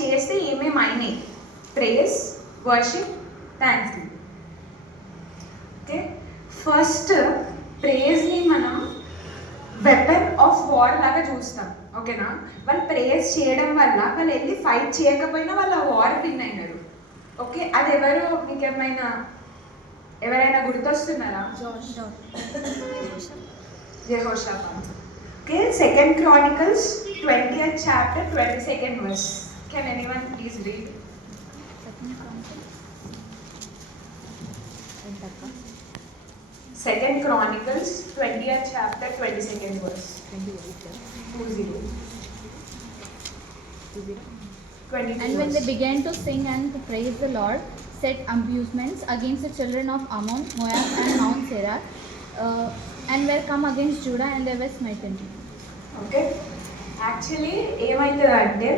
చేస్తే ఏమేమి అయినాయి? Praise, worship, thanks. Okay, first ప్రేజ్ని మనం వెపన్ ఆఫ్ వార్ లాగా చూస్తాం. ఓకేనా? వాళ్ళు ప్రేజ్ చేయడం వల్ల వాళ్ళు వెళ్ళి ఫైట్ చేయకపోయినా వాళ్ళ వార్ విన్ అయినారు. ఓకే, అది మీకు ఎవరైనా గుర్తొస్తున్నారా? Jehoshaphat. Okay, 2 Chronicles 20th chapter 22nd verse. Can anyone please read? 2 Chronicles 20th chapter 22nd verse. 20. And when they began to sing and to praise the Lord, set ambushments against the children of Ammon, Moab, and Mount Seir, and were come against Judah, and they were smitten. Okay, actually, ఏమైందంటే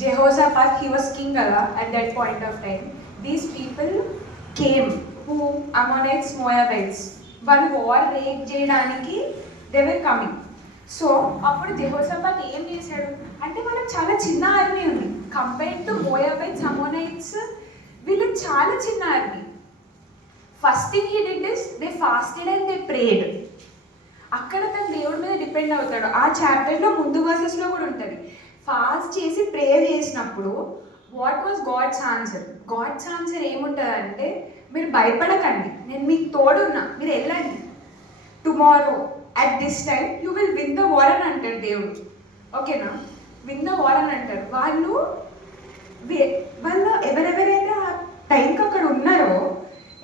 Jehoshaphat, he was king at that point of time. These people came, who Ammonites, Moabites, వాళ్ళు war rape చేయడానికి they were coming. So అప్పుడు జెహోషాపాత్ ఏం చేశాడు అంటే, వాళ్ళకి చాలా చిన్న ఆర్మీ ఉంది కంపేర్డ్ టు మోయాబైట్స్, అమోనైట్స్. వీళ్ళకి చాలా చిన్న army. First thing he did is they fasted and they prayed. అక్కడ తన దేవుడి మీద డిపెండ్ అవుతాడు. ఆ చాప్టర్లో ముందు వర్సెస్లో కూడా ఉంటుంది. ఫాస్ట్ చేసి ప్రేయర్ చేసినప్పుడు what was God's answer? God's answer ఏముంటుంది అంటే, మీరు భయపడకండి, నేను మీకు తోడున్నా, మీరు వెళ్ళండి, tomorrow at this time you will win the war అని అంటారు దేవుడు. ఓకేనా? విన్ ద వార్ అని అంటారు. వాళ్ళు ఎవరెవరైతే ఆ టైంకి అక్కడ ఉన్నారో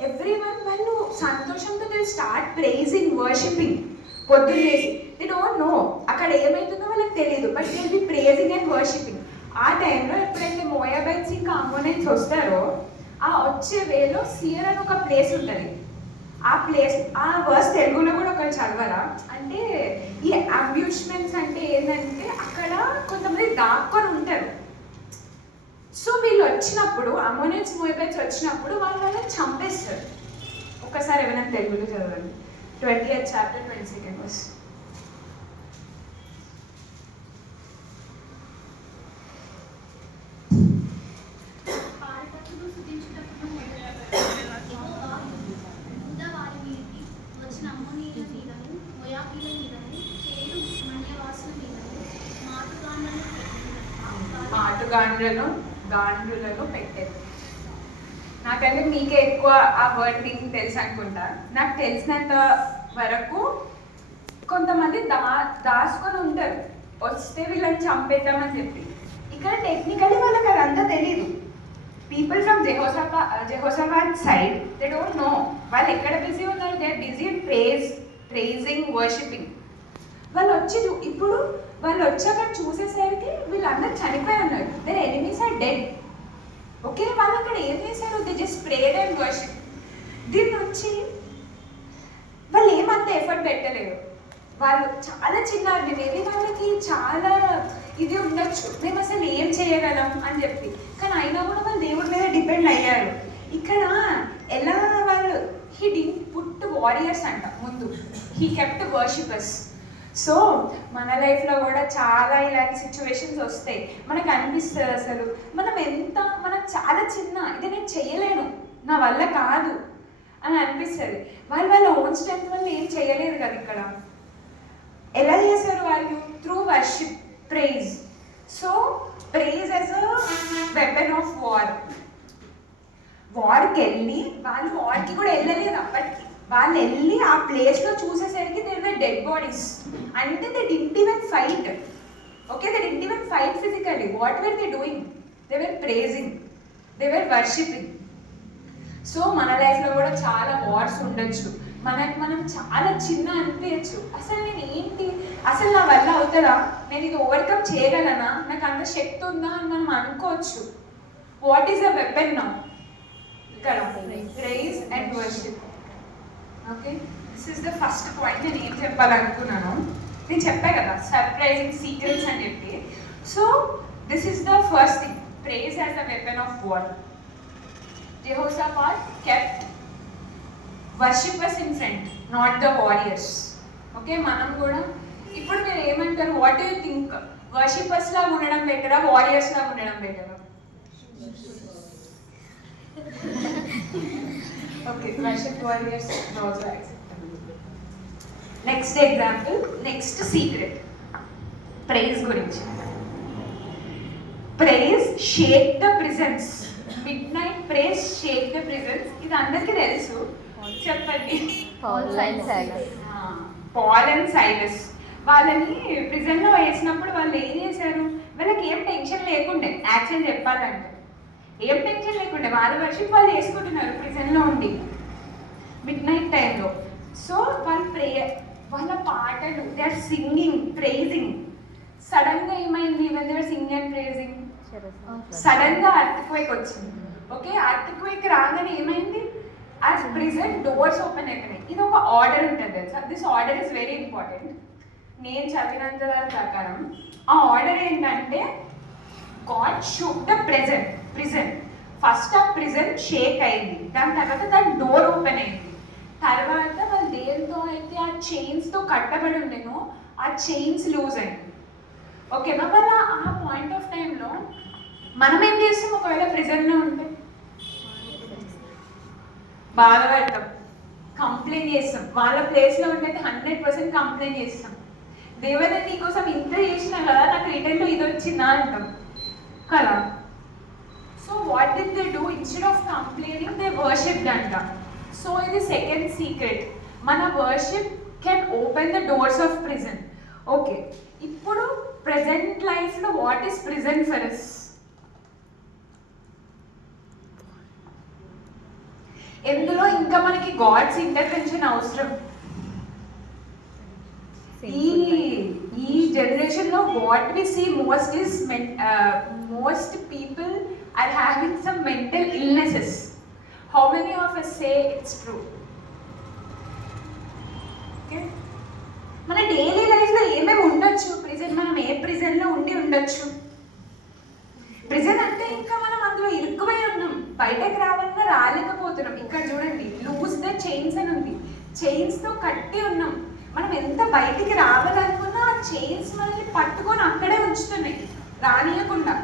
ఎవ్రీవన్ వాళ్ళు సంతోషంతో దే స్టార్ట్ ప్రైజింగ్, వర్షిపింగ్. పొద్దున్నేసి దే డోంట్ నో అక్కడ ఏమవుతుందో వాళ్ళకి తెలియదు, but they will be praising and worshipping. ఆ టైంలో ఎప్పుడైతే మోయాబైట్స్ ఇంకా అమ్మోనైట్స్ వస్తారో, ఆ వచ్చే వేలో సియర్ అని ఒక ప్లేస్ ఉంటుంది. ఆ ప్లేస్, ఆ వర్స్ తెలుగులో కూడా ఒకరు చదవరా? అంటే ఈ అంబ్యూష్మెంట్స్ అంటే ఏంటంటే అక్కడ కొంతమంది దాక్కొని ఉంటారు. సో వీళ్ళు వచ్చినప్పుడు, అమోనైట్స్, మోయాబైట్స్ వచ్చినప్పుడు వాళ్ళని చంపేస్తారు. ఒకసారి ఏమైనా తెలుగులో చదవండి, 20th chapter 22nd verse. గాండ్రులను పెట్టేది. నాకంటే మీకే ఎక్కువ ఆ వర్డ్ మీనింగ్ తెలుసు అనుకుంటా. నాకు తెలిసినంత వరకు కొంతమంది దాచుకొని ఉంటారు, వస్తే వీళ్ళని చంపేద్దామని చెప్పి. ఇక్కడ టెక్నికలీ వాళ్ళకి అదంతా తెలీదు. People from Jehoshaphat side they don't know వాళ్ళు ఎక్కడ బిజీ ఉన్నారు. They are busy in praising, worshipping. ఇప్పుడు వాళ్ళు వచ్చాక చూసేసరికి వీళ్ళందరూ చనిపోయి ఉన్నారు. Their enemies are dead. Okay, వాళ్ళు అక్కడ ఏం చేశారు? They just prayed and worship. దీని నుంచి వాళ్ళు ఏమంత ఎఫర్ట్ పెట్టలేరు. వాళ్ళు చాలా చిన్న, మేబీ వాళ్ళకి చాలా ఇది ఉండొచ్చు, మేము అసలు ఏం చేయగలం అని చెప్పి, కానీ అయినా కూడా వాళ్ళు దేవుడి మీద డిపెండ్ అయ్యారు. ఇక్కడ ఎలా వాళ్ళు, హీ డిడ్ంట్ పుట్ వారియర్స్ అంట ముందు, హీ కెప్ట్ వర్షిపర్స్. సో మన లైఫ్లో కూడా చాలా ఇలాంటి సిచ్యువేషన్స్ వస్తాయి. మనకు అనిపిస్తుంది అసలు మనం చాలా చిన్న, ఇది నేను చేయలేను, నా వల్ల కాదు అని అనిపిస్తుంది. వాళ్ళ ఓన్ స్ట్రెంత్ వల్ల ఏం చేయలేరు కదా. ఇక్కడ ఎలా చేశారు వాళ్ళు? Through worship, praise. So praise as a weapon of war. వార్కి వెళ్ళి వాళ్ళు వార్కి కూడా వెళ్ళలేదు అప్పటికి. వాళ్ళు వెళ్ళి ఆ ప్లేస్లో చూసేసరికి దే వర్ డెడ్ బాడీస్. అంటే they didn't even fight. Okay, they didn't even fight physically. What were they doing? They were praising, they were worshipping. So మన లైఫ్లో కూడా చాలా వార్స్ ఉండొచ్చు. మనం చాలా చిన్న అనిపించచ్చు. అసలు నేను ఏంటి, అసలు నా వల్ల అవుతుందా, నేను ఇది ఓవర్కమ్ చేయగలనా, నాకు అంత శక్తి ఉందా అని మనం అనుకోవచ్చు. What is a weapon now? ఇక్కడ praise and worship. Okay, this is the first point. నేను ఏం చెప్పాలనుకున్నాను, నేను చెప్పా కదా సర్ప్రైజింగ్ సీక్రెట్స్ అని చెప్పి. So this is the first thing, praise as the weapon of war. Jehoshaphat kept worshippers in front, not the warriors. Okay, మనం కూడా ఇప్పుడు మీరు ఏమంటారు? What do you think? Worshippers లాగా ఉండడం బెటరా, వారియర్స్ లాగా ఉండడం బెటరా? Okay, worship warriors also acceptable. Next example, next secret praise గురించి. Praise shake the prisons. Midnight praise shake the prisons, ఇది అందరికీ తెలుసు. చెప్పండి. పాల్ అండ్ సైలస్ వాళ్ళని ప్రిజన్ లో వేసినప్పుడు వాళ్ళు ఏం చేశారు? వాళ్ళకి ఏం టెన్షన్ లేకుండే, యాక్చువల్ చెప్పాలంటే ఏం టెన్షన్ లేకుండే, వాళ్ళ వర్షిప్ వాళ్ళు చేసుకుంటున్నారు ప్రిజన్ లో ఉండి మిడ్ నైట్ టైంలో. సో వాళ్ళు ప్రేయర్, వాళ్ళ పాటలు, they are singing, praising. Sudden గా ఏమైంది? when they were singing and praising, సడన్ గా అర్త్క్వేక్ వచ్చింది. ఓకే, అర్త్క్వేక్ రాగానే ఏమైంది? యాజ్ ప్రిజన్ డోర్స్ ఓపెన్ అయిపోయినాయి. ఇది ఒక ఆర్డర్ ఉంటుంది తెలుసా? This order is very important. నేను చదివినంత దాని ప్రకారం ఆ ఆర్డర్ ఏంటంటే, God shook the prison. First ఆ ప్రిజన్ షేక్ అయింది, దాని తర్వాత దాని డోర్ ఓపెన్ అయింది. తర్వాత వాళ్ళు దేనితో అయితే ఆ చైన్స్తో కట్టబడి ఉండేనో ఆ చైన్స్ లూజ్ అయింది. ఓకేనా? వాళ్ళ ఆ పాయింట్ ఆఫ్ టైంలో మనం ఏం చేస్తాం? ఒకవేళ ప్రిజన్లో ఉంటే బాధపడతాం, కంప్లైంట్ చేస్తాం. వాళ్ళ ప్లేస్లో ఉంటే 100% కంప్లైంట్ చేస్తాం. దేవుని నీకోసం ఇంత చేసినా కదా, నాకు రిటర్న్లో ఇది వచ్చిందా అంటాం కదా. So what did they do? Instead of complaining they worshipped అంట. సో ఇది సెకండ్ సీక్రెట్, మన worship can open the doors of prison. Okay, ఇప్పుడు ప్రెజెంట్ లైఫ్లో what is prison for us? ఎందులో ఇంకా మనకి గాడ్స్ ఇంటర్వెన్షన్ అవసరం. ఈ జనరేషన్ లో what we see most is most people are having some mental illnesses. How many of us say it's true? Okay, మన daily life లో ఏమేమి ఉండొచ్చు? ప్రిజన్, మనం ఏ ప్రిజన్ లో ఉండి ఉండొచ్చు? ప్రిజన్ అంటే ఇంకా మనం అందులో ఇరుక్కుపోయి ఉన్నాం, బయటకు రావాలన్నా రాలేకపోతున్నాం. ఇక్కడ చూడండి, లూజ్ ద చైన్స్ అని ఉంది, చైన్స్ తో కట్టి ఉన్నాం. మనం ఎంత బయటికి రావాలనుకున్నా ఆ చైన్స్ మనల్ని పట్టుకొని అక్కడే ఉంచుతున్నాయి, రానియకుండా.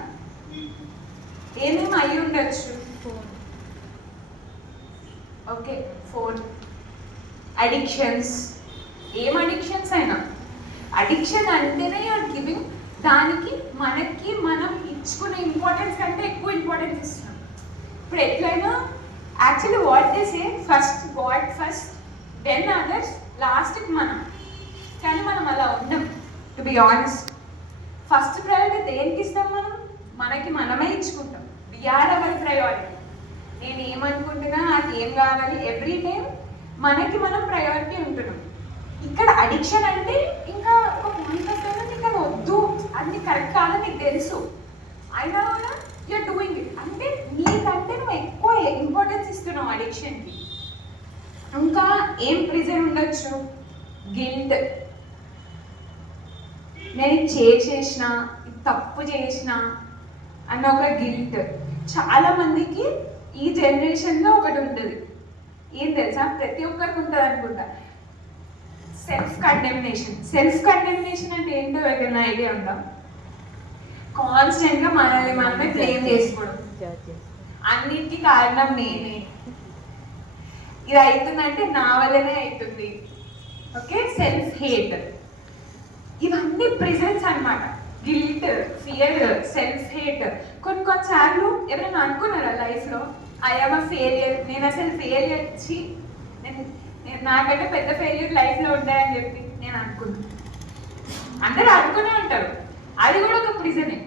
ఏమేమి అయి ఉండొచ్చు? Okay, phone, addictions. ఏం అడిక్షన్స్ అయినా, అడిక్షన్ అంటేనే యూఆర్ గివింగ్, దానికి మనకి మనం ఇచ్చుకునే ఇంపార్టెన్స్ కంటే ఎక్కువ ఇంపార్టెన్స్ ఇస్తున్నాం. ఇప్పుడు ఎట్లయినా actually what they say, first God first, then others, లాస్ట్కి మనం. కానీ మనం అలా ఉండం. To be honest, first priority దేనికి ఇస్తాం? మనం మనకి మనమే ఇచ్చుకుంటాం. We are our priority. నేను ఏమనుకుంటున్నా, నాకు ఏం కావాలి, ఎవ్రీ టైం మనకి మనం ప్రయారిటీ ఉంటున్నాం. ఇక్కడ అడిక్షన్ అంటే ఇంకా ఒక పాయింట్ ఆఫ్ టైంలో నీకు అది వద్దు, అది కరెక్ట్ కాదని నీకు తెలుసు, అయినా కూడా యూఆర్ డూయింగ్ ఇట్. అంటే నీకంటే నువ్వు ఎక్కువ ఇంపార్టెన్స్ ఇస్తున్నావు అడిక్షన్కి. ఇంకా ఏం ప్రిజన్ ఉండొచ్చు? గిల్ట్. నేను ఇది చేసేసిన, ఇది తప్పు చేసిన అన్న ఒక గిల్ట్. చాలా మందికి ఈ జనరేషన్లో ఒకటి ఉంటుంది, ఏం తెలుసా? ప్రతి ఒక్కరికి ఉంటుంది అనుకుంటా, సెల్ఫ్ కండెమినేషన్. సెల్ఫ్ కండెమినేషన్ అంటే ఏంటో ఏదైనా ఐడియా ఉందా? కాన్స్టెంట్ గా మనల్ని మనమే బ్లేమ్ చేసుకోవడం, అన్నిటికీ కారణం నేనే, ఇది అవుతుందంటే నా వల్లనే అవుతుంది. Okay, self hate. ఇవన్నీ ప్రిజన్స్ అన్నమాట. Guilt, fear, self hate. కొన్నిసార్లు ఎవరైనా అనుకున్నారా లైఫ్లో, ఐఎమ్ అ ఫెయిలియర్, నేను అసలు ఫెయిలియర్ ఇచ్చి నేను నాకంటే పెద్ద ఫెయిల్యూర్ లైఫ్లో ఉంటాయని చెప్పి నేను అనుకున్నాను. అందరూ అనుకునే ఉంటారు, అది కూడా ఒక ప్రిజనే.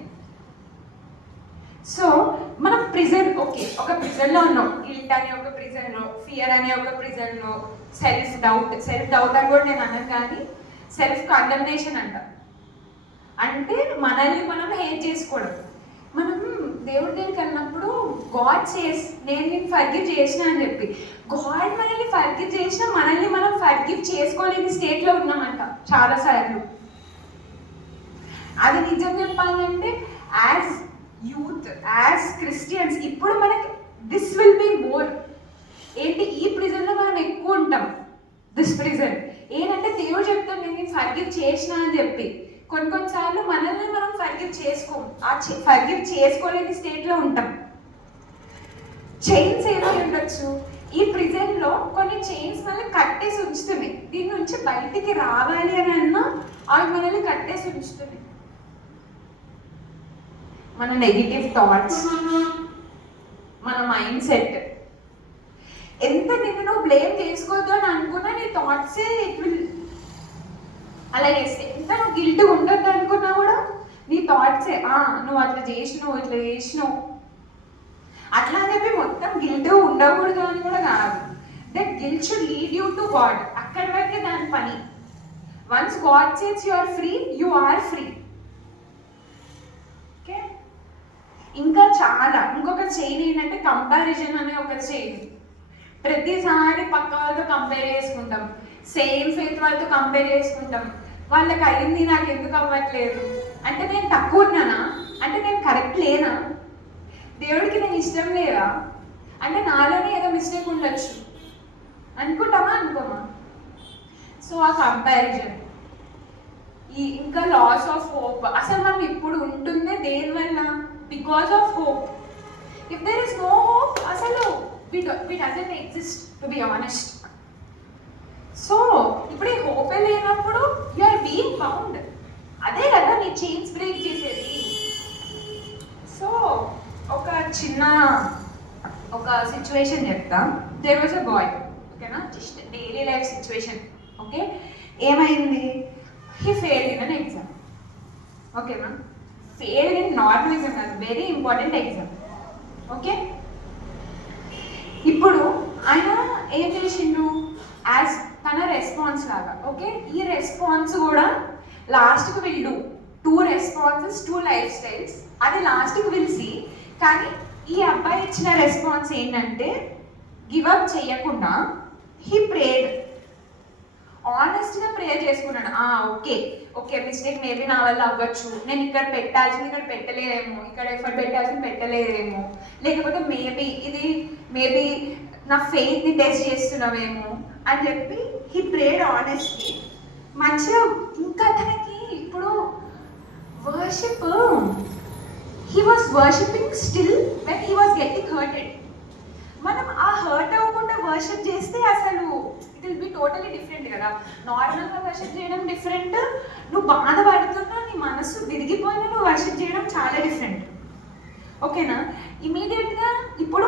సో మనం ప్రిజన్, ఓకే, ఒక ప్రిజన్లో ఉన్నాం. గిల్ట్ అనే ఒక ప్రిజన్లో, ఫియర్ అనే ఒక ప్రిజన్లో, సెల్ఫ్ డౌట్ అని కూడా నేను అన్నాను, కానీ సెల్ఫ్ కండెమినేషన్ అంట. అంటే మనల్ని మనం హేట్ చేసుకోవడం. మనం దేవుడి దగ్గరికి వెళ్ళినప్పుడు గాడ్ సేస్, నేను ఫర్గివ్ చేసిన అని చెప్పి, గాడ్ మనల్ని ఫర్గివ్ చేసినా మనల్ని మనం ఫర్గివ్ చేసుకోలేని స్టేట్లో ఉన్నామంట చాలాసార్లు. అది నిజం చెప్పాలంటే యాజ్ యూత్, యాజ్ క్రిస్టియన్స్ ఇప్పుడు మనకి దిస్ విల్ బి మోర్. ఏంటి, ఈ ప్రిజన్లో మనం ఎక్కువ ఉంటాం. దిస్ ప్రిజన్ ఏంటంటే దేవుడు చెప్తాం, నేను ఫర్గివ్ చేసిన అని చెప్పి. కొన్నిసార్లు మనల్ని మనం ఫర్గివ్ చేసుకోం. ఆ ఫర్గివ్ చేసుకోలేని స్టేట్లో ఉంటాం. చైన్స్ ఏదో ఉండొచ్చు. ఈ ప్రెజెంట్ లో కొన్ని చైన్స్ మనల్ని కట్టేసి ఉంచుతుంది. దీని నుంచి బయటికి రావాలి అని అన్నా అవి మనల్ని కట్టేసి ఉంచుతుంది. మన నెగిటివ్ థాట్స్, మన మైండ్ సెట్. ఎంత నిన్ను నువ్వు బ్లేమ్ చేసుకోవద్దు అని అనుకున్నా నీ థాట్సే ఇట్ విల్ అలా చేస్తే. ఎంత నువ్వు గిల్ట్ ఉండొద్దు అనుకున్నా కూడా నీ థాట్సే నువ్వు అట్లా చేసినావు ఇట్లా చేసినావు అట్లా అని చెప్పి మొత్తం గిల్ట్ ఉండకూడదు అని కూడా కాదు. That guilt should lead you to God. అక్కడి వరకే దాని పని. Once God says you are free, you are free. Okay. ఇంకా చాలా ఇంకొక చైన్ ఏంటంటే కంపారిజన్ అనే ఒక చైన్. ప్రతిసారి పక్క వాళ్ళతో కంపేర్ చేసుకుంటాం. సేమ్ ఫేత్ వాళ్ళతో కంపేర్ చేసుకుంటాం. వాళ్ళకి అయింది నాకు ఎందుకు అవ్వట్లేదు అంటే నేను తక్కువ ఉన్నానా, అంటే నేను కరెక్ట్ లేనా, దేవుడికి నేను ఇష్టం లేదా, అంటే నాలోనే ఏదో మిస్టేక్ ఉండొచ్చు అనుకుంటామా అనుకోమా. సో ఆ కంపారిజన్. ఇంకా లాస్ ఆఫ్ హోప్. అసలు మనం ఇప్పుడు ఉంటుందే దేనివల్ల? Because of hope. If there is no hope అసలు we doesn't exist, to be honest. So ఇప్పుడు ఈ హోప్ లేనప్పుడు యు ఆర్ బీయింగ్ బౌండ్. అదే కదా నీ చైన్స్ బ్రేక్ చేసేది. సో ఒక చిన్న సిచ్యువేషన్ చెప్తా. దేర్ వాజ్ అ బాయ్, ఓకేనా, just daily life situation. Okay, ఏమైంది? He failed in an exam. ఓకేనా, ఫెయిల్డ్ ఇన్ నార్మల్ ఎగ్జామ్ కాదు, వెరీ ఇంపార్టెంట్ ఎగ్జామ్. ఓకే, ఇప్పుడు ఆయన ఏం చేసిండు యాజ్ తన రెస్పాన్స్ లాగా. ఓకే, ఈ రెస్పాన్స్ కూడా లాస్ట్కి will do 2 responses 2 life styles. అది లాస్ట్కి విల్ సీ. కానీ ఈ అబ్బాయి ఇచ్చిన రెస్పాన్స్ ఏంటంటే గివ్ అప్ చేయకుండా హీ ప్రేడ్. ఆనెస్ట్గా ప్రేయర్ చేసుకున్నాడు. ఓకే మిస్టేక్ మేబీ నా వల్ల అవ్వచ్చు, నేను ఇక్కడ పెట్టాల్సింది ఇక్కడ పెట్టలేదేమో, ఇక్కడ ఎఫర్ట్ పెట్టాల్సింది పెట్టలేదేమో, లేకపోతే మేబీ నా ఫెయిత్ని టెస్ట్ చేస్తున్నావేమో అని చెప్పి హీ ప్రేడ్ ఆనెస్ట్లీ. మంచిగా ఇంకా తనకి ఇప్పుడు worship, he was worshipping still when he was getting hurted. మనం ఆ హర్ట్ అవ్వకుండా వర్షిప్ చేస్తే అసలు it will be totally different కదా. నార్మల్గా వర్షిప్ చేయడం డిఫరెంట్, నువ్వు బాధపడుతున్నా నీ మనసు విరిగిపోయినా నువ్వు వర్షిప్ చేయడం చాలా డిఫరెంట్. ఓకేనా, ఇమీడియట్గా ఇప్పుడు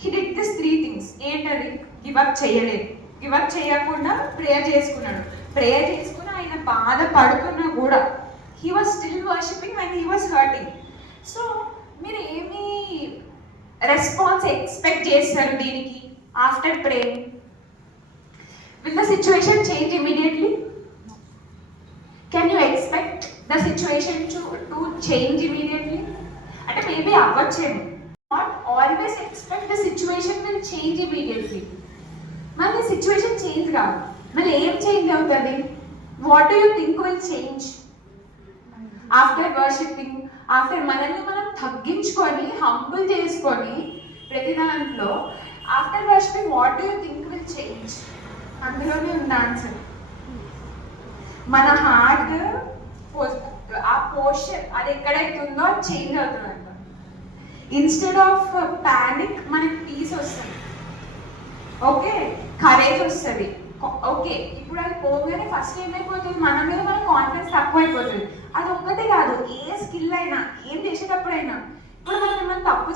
హీ డిడ్ దిస్ 3 things. ఏంటది? గివ్ అప్ చేయలేదు. గివ్ అప్ చేయకుండా ప్రేయర్ చేసుకున్నాడు. ప్రేయర్ చేసుకుని ఆయన బాధపడుతున్నా కూడా he was still worshipping when he was hurting. So మీరు ఏమి రెస్పాన్స్ ఎక్స్పెక్ట్ చేస్తారు దీనికి? After praying will the situation change immediately? Can you expect the situation to change immediately? అంటే మేబీ అవ్వచ్చేమో. Not always expect the situation will change immediately. మళ్ళీ situation change కాదు, మళ్ళీ ఏం చేంజ్ అవుతుంది? What do you think will change after worshipping? After మనల్ని మనం తగ్గించుకొని హంబుల్ చేసుకొని ప్రతి దాంట్లో after worshipping what do you think will change? అందులోనే ఉంది ఆన్సర్. మన హార్ట్ ఆ పోర్షన్ అది ఎక్కడైతే ఉందో అది చేంజ్ అవుతుంది అంట. ఇన్స్టెడ్ ఆఫ్ ప్యానిక్ మనకి పీస్ వస్తుంది. ఓకే, కరేజ్ వస్తుంది. ఓకే, ఇప్పుడు అది పోగానే ఫస్ట్ ఏమైపోతుంది? మన మీద మన కాన్ఫిడెన్స్ తక్కువ అయిపోతుంది. అది ఒక్కటే కాదు, ఏ స్కిల్ అయినా ఏం చేసేటప్పుడైనా. ఇప్పుడు మనం ఏమైనా తప్పు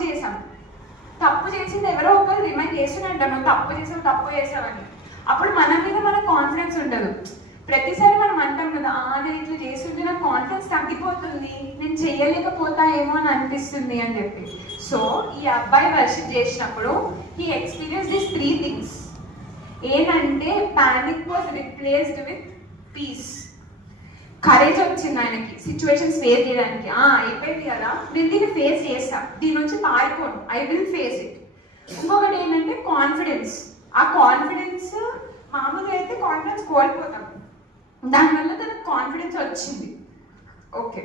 చేసింది ఎవరో ఒకరు రిమైండ్ చేస్తున్నట్టు నువ్వు తప్పు చేసావని. అప్పుడు మన మీద మన కాన్ఫిడెన్స్ ఉండదు. ప్రతిసారి మనం అంటాం కదా, నేను ఇట్లా చేస్తుంటే నాకు కాన్ఫిడెన్స్ తగ్గిపోతుంది, నేను చేయలేకపోతా ఏమో అని అనిపిస్తుంది అని చెప్పి. సో ఈ అబ్బాయి వర్షిప్ చేసినప్పుడు హీ ఎక్స్పీరియన్స్ దిస్ 3 things. ఏంటంటే panic was replaced with peace. Courage వచ్చింది ఆయనకి సిచ్యువేషన్స్ ఫేస్ చేయడానికి. అయిపోయింది కదా, నేను దీన్ని ఫేస్ చేస్తా, దీని నుంచి పారిపోను, ఐ విల్ ఫేస్ ఇట్. ఇంకొకటి ఏంటంటే కాన్ఫిడెన్స్. ఆ కాన్ఫిడెన్స్ మామూలుగా అయితే కాన్ఫిడెన్స్ కోల్పోతాం, దానివల్ల తనకు కాన్ఫిడెన్స్ వచ్చింది. ఓకే,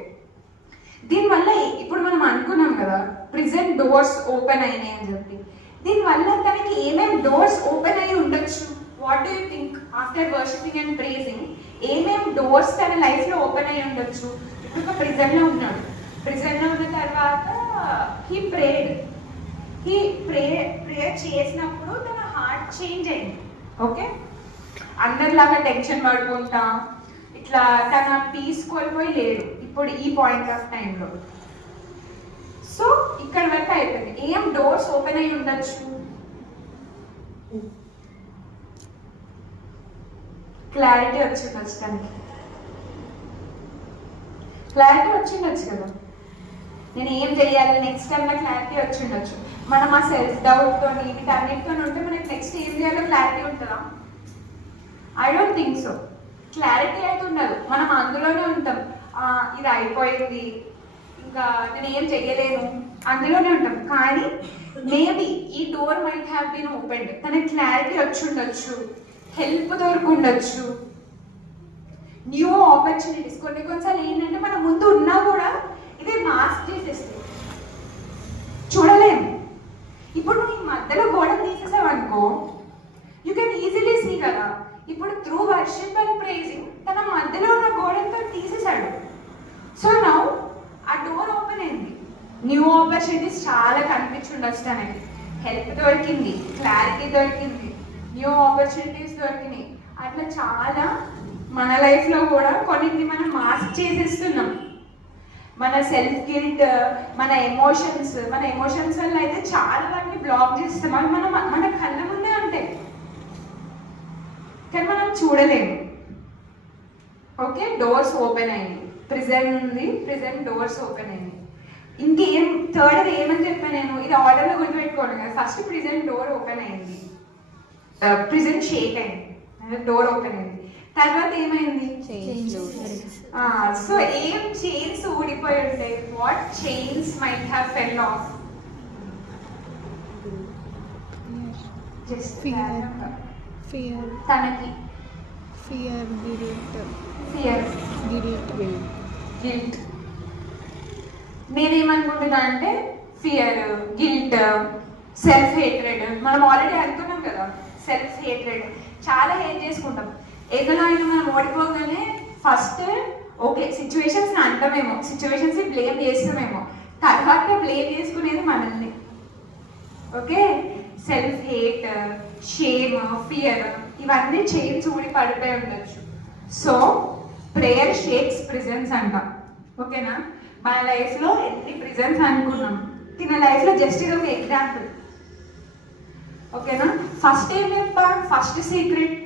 దీనివల్ల ఇప్పుడు మనం అనుకున్నాం కదా ప్రెజెంట్ డోర్స్ ఓపెన్ అయినాయి అని చెప్పి. దీనివల్ల తనకి ఏమేమి డోర్స్ ఓపెన్ అయ్యి ఉండొచ్చు? What do you think after worshipping and praising? ఏమేం డోర్స్ తన లైఫ్లో ఓపెన్ అయ్యి ఉండొచ్చు. ఇప్పుడు ఒక ప్రిజన్లో ఉన్నాడు, ప్రిజన్లో ఉన్న తర్వాత హీ ప్రేయర్ చేసినప్పుడు తన హార్ట్ చేంజ్ అయింది. ఓకే, అందరిలాగా టెన్షన్ పడుకుంటా ఇట్లా తన పీస్ కోల్పోయి లేడు ఇప్పుడు ఈ పాయింట్ ఆఫ్ టైంలో. సో ఇక్కడ వరకు అయిపోయింది. ఏం డోర్స్ ఓపెన్ అయ్యి ఉండొచ్చు? క్లారిటీ వచ్చిండొచ్చు, తనకి క్లారిటీ వచ్చిండొచ్చు కదా, నేను ఏం చేయాలి నెక్స్ట్ అన్న క్లారిటీ వచ్చిండొచ్చు. మనం ఆ సెల్ఫ్ డౌట్తో వీటన్నిటితో ఉంటే మనకి నెక్స్ట్ ఏం చేయాలో క్లారిటీ ఉంటుందా? I don't think so. Clarity అయితే ఉండదు, మనం అందులోనే ఉంటాం. ఇది అయిపోయింది, ఇంకా నేను ఏం చెయ్యలేను, అందులోనే ఉంటాం. కానీ మేబీ ఈ door might have been opened, తనకి క్లారిటీ వచ్చి ఉండొచ్చు, హెల్ప్ దొరుకుండొచ్చు, న్యూ ఆపర్చునిటీస్. కొన్నిసార్లు ఏంటంటే మన ముందు ఉన్నా కూడా ఇదే మాస్క్ చేసేస్తుంది, చూడలేము. ఇప్పుడు నువ్వు ఈ మధ్యలో గోడ తీసేసావు అనుకో, యూ కెన్ ఈజీలీ సీ కదా. ఇప్పుడు త్రూ వర్షిప్ అండ్ ప్రైజింగ్ తన మధ్యలో ఉన్న గోడంతా తీసేశాడు. సో నౌ ఆ డోర్ ఓపెన్ అయింది, న్యూ ఆపర్చునిటీస్ చాలా కనిపించుండొచ్చు తనకి. హెల్ప్ దొరికింది, క్లారిటీ దొరికింది, న్యూ ఆపర్చునిటీస్ దొరికినాయి. అట్లా చాలా మన లైఫ్లో కూడా కొన్నింటిని మనం మాస్క్ చేసేస్తున్నాం. మన సెల్ఫ్ గిల్ట్, మన ఎమోషన్స్ వల్ల అయితే చాలా వాటిని బ్లాక్ చేస్తాం. అవి మన కళ్ళ ముందే ఉంటాయి కానీ మనం చూడలేము. ఓకే, డోర్స్ ఓపెన్ అయింది, ప్రిజెంట్ ఉంది, ప్రిజెంట్ డోర్స్ ఓపెన్ అయింది. ఇంకేం థర్డ్ ఏమని చెప్పాను నేను, ఇది ఆర్డర్లో గుర్తుపెట్టుకోండి కదా. ఫస్ట్ ప్రిజెంట్ డోర్ ఓపెన్ అయింది, ప్రిజెంట్ షేక్ అయింది, డోర్ ఓపెన్ అయింది. తర్వాత ఏమైంది? సో ఏం చైన్స్ ఊడిపోయి ఉంటాయి? What chains might have fell off? Just fear, తనకి ఫియర్, గిల్ట్. నేనేమనుకుంటున్నా అంటే ఫియర్, గిల్ట్, సెల్ఫ్ హేట్రెడ్. మనం ఆల్రెడీ అనుకున్నాం కదా, సెల్ఫ్ హేట్రెడ్. చాలా హేట్ చేసుకుంటాం. ఏదైనా అయినా మనం ఓడిపోగానే ఫస్ట్ ఓకే సిచ్యువేషన్స్ అంటామేమో, సిచ్యువేషన్స్ బ్లేమ్ చేస్తామేమో, తర్వాత బ్లేమ్ చేసుకునేది మనల్ని. Okay, self hate, shame, fear, ఇవన్నీ చైన్స్ ఊడి పడిపోయి ఉండొచ్చు. సో ప్రేయర్ షేక్స్ ప్రిజన్స్ అంటాం. ఓకేనా, మన లైఫ్లో ఎన్ని ప్రిజన్స్ అనుకున్నాం, తిన లైఫ్లో జస్ట్ ఇది ఒక ఎగ్జాంపుల్. ఓకేనా, ఫస్ట్ ఏం చెప్పా? First secret,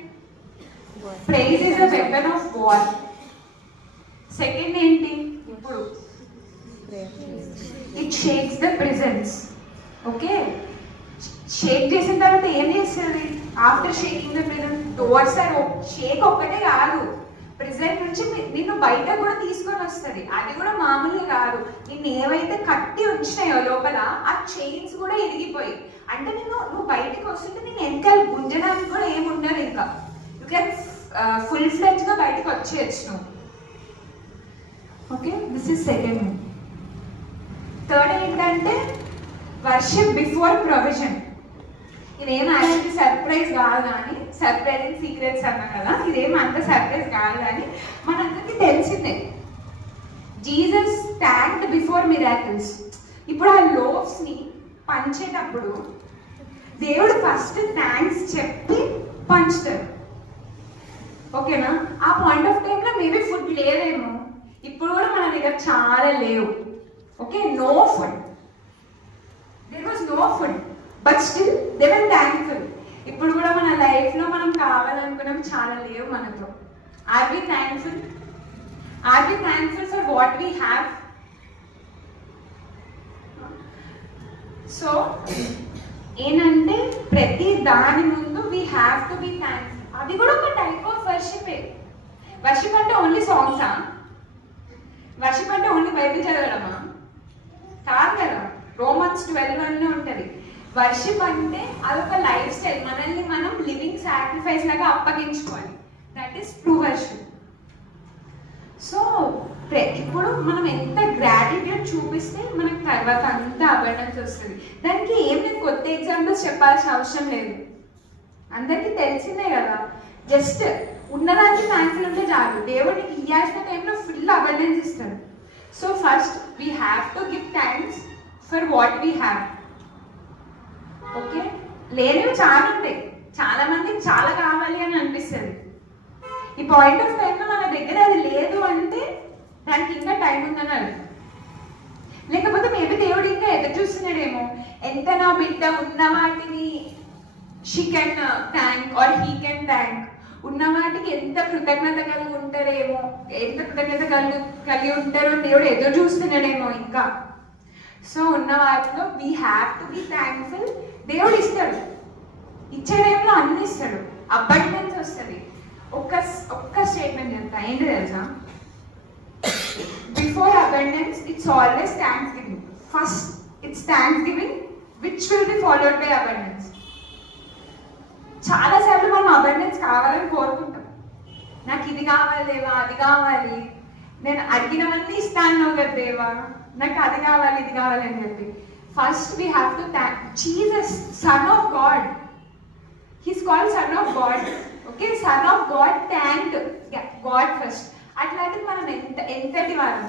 prize is a weapon of war. Second ఏంటి? ఇప్పుడు it shakes the prisons. Okay, shake చేసిన తర్వాత ఏం చేస్తుంది? After shaking the present doors are shake ఒక్కటే కాదు, ప్రిజెంట్ నుంచి నిన్ను బయట కూడా తీసుకొని వస్తుంది. అది కూడా మామూలుగా కాదు, నిన్ను ఏవైతే కట్టి ఉంచినాయో లోపల ఆ చైన్స్ కూడా ఇరిగిపోయి, అంటే నువ్వు బయటకు వస్తుంటే నేను వెనకాల గుంజడానికి కూడా ఏముండదు. ఇంకా యూ కెన్ ఫుల్ ఫ్లెడ్జ్గా బయటకు వచ్చేయచ్చు నువ్వు. Okay, this is second. Third ఏంటంటే వర్షిప్ బిఫోర్ ప్రొవిజన్. ఇదేం యాక్చువల్లీ సర్ప్రైజ్ కాదు, కానీ సర్ప్రైజింగ్ సీక్రెట్స్ అన్నా కదా, ఇదేం అంత సర్ప్రైజ్ కాదు, కానీ మనందరికీ తెలిసిందే. Jesus thanked before miracles. ఇప్పుడు ఆ లోవ్స్ని పంచేటప్పుడు దేవుడు ఫస్ట్ థ్యాంక్స్ చెప్పి పంచుతాడు. ఓకేనా, ఆ పాయింట్ ఆఫ్ టైంలో మేబీ ఫుడ్ లేదేమో, ఇప్పుడు కూడా మన దగ్గర చాలా లేవు. Okay, no food, there was no food, but still they were thankful. ఇప్పుడు కూడా మన లైఫ్లో మనం కావాలనుకున్నవి చాలా లేవు మనతో. Are we thankful? Are we thankful for what we have? So ఏంటంటే ప్రతి దాని ముందు we have to be thankful. అది కూడా ఒక టైప్ ఆఫ్ వర్షిపే. వర్షిప్ అంటే ఓన్లీ సాంగ్సా? వర్షిప్ అంటే ఓన్లీ బైబిల్ చదవడమా? కాదు కదా, రోమన్స్ 12 ఉంటుంది. వర్షిప్ అంటే అదొక లైఫ్ స్టైల్, మనల్ని మనం లివింగ్ సాక్రిఫైస్ లాగా అప్పగించుకోవాలి. That is true worship. So ఇప్పుడు మనం ఎంత గ్రాటిట్యూడ్ చూపిస్తే మనకు తర్వాత అంత అబెండెన్స్ వస్తుంది. దానికి ఏం నేను కొత్త ఎగ్జాంపుల్స్ చెప్పాల్సిన అవసరం లేదు, అందరికీ తెలిసిందే కదా. జస్ట్ ఉన్నదానికి థ్యాంక్ఫుల్ ఉంటే చాలు. దేవుడు నీకు ఇవ్వాల్సిన టైంలో ఫుల్ అబండెన్స్ ఇస్తాడు. So first we have to give thanks for what we have. Okay, లేనివి చాలా ఉంటాయి, చాలా మందికి చాలా కావాలి అని అనిపిస్తుంది. ఈ పాయింట్ ఆఫ్ టైంలో మన దగ్గర అది లేదు అంటే దానికి ఇంకా టైం ఉందని అర్థం. లేకపోతే మేబీ దేవుడు ఇంకా ఎదురు చూస్తున్నాడేమో, ఎంత నా బిడ్డ ఉన్న వాటిని she can thank or he can thank, ఉన్న వాటికి ఎంత కృతజ్ఞత కలిగి ఉంటారేమో, ఎంత కృతజ్ఞత కలిగి ఉంటారో దేవుడు ఎదురు చూస్తున్నాడేమో ఇంకా. సో ఉన్న వాటిలో we have to be thankful. దేవుడు ఇస్తాడు, ఇచ్చే టైంలో అన్ని ఇస్తాడు, అబండెన్స్ వస్తుంది. ఒక్క స్టేట్మెంట్ చెప్తా, ఏంటి తెలుసా? Before abundance it's always thanks giving. First it's thanks giving which will be followed by abundance. చాలాసార్లు మనం అబండెన్స్ కావాలని కోరుకుంటాం. నాకు ఇది కావాలి దేవా, అది కావాలి, నేను అడిగినవన్నీ ఇస్తాను కదా దేవా, నాకు అది కావాలి ఇది కావాలి అని చెప్పి. First we have to thank Jesus, son of God. He's called son of God. Okay, son of God thanked God first. అట్లాంటిది మనం ఎంతటి వారం?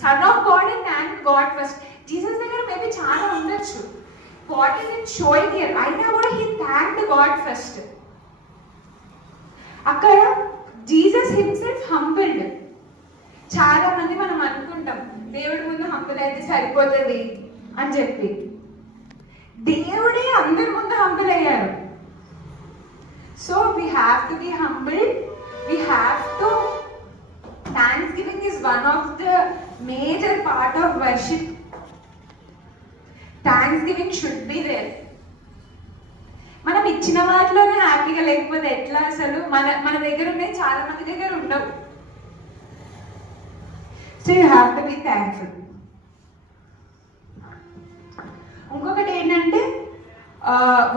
Son of God and thank God first. Jesus దగ్గర మేబీ చాలా ఉండొచ్చు, గాడ్ ఇస్ షోయింగ్ హియర్, అయినా కూడా he thanked God first. అక్కడ జీసస్ హిమ్సెల్ఫ్ హంబుల్డ్. చాలా మంది మనం అనుకుంటాం దేవుడి ముందు హంబుల్ అయితే సరిపోతుంది అని చెప్పి. దేవుడే అందరి ముందు హంబుల్ అయ్యారు. So we have to be humble. We have to thanksgiving is one of the major part of worship. Thanksgiving should be there. మనం ఇచ్చిన వాటిలోనే హ్యాపీగా లేకపోతే ఎట్లా? అసలు మన దగ్గర ఉన్నాయి, చాలా మంది దగ్గర ఉండవు. So you have to be thankful. ఇంకొకటి ఏంటంటే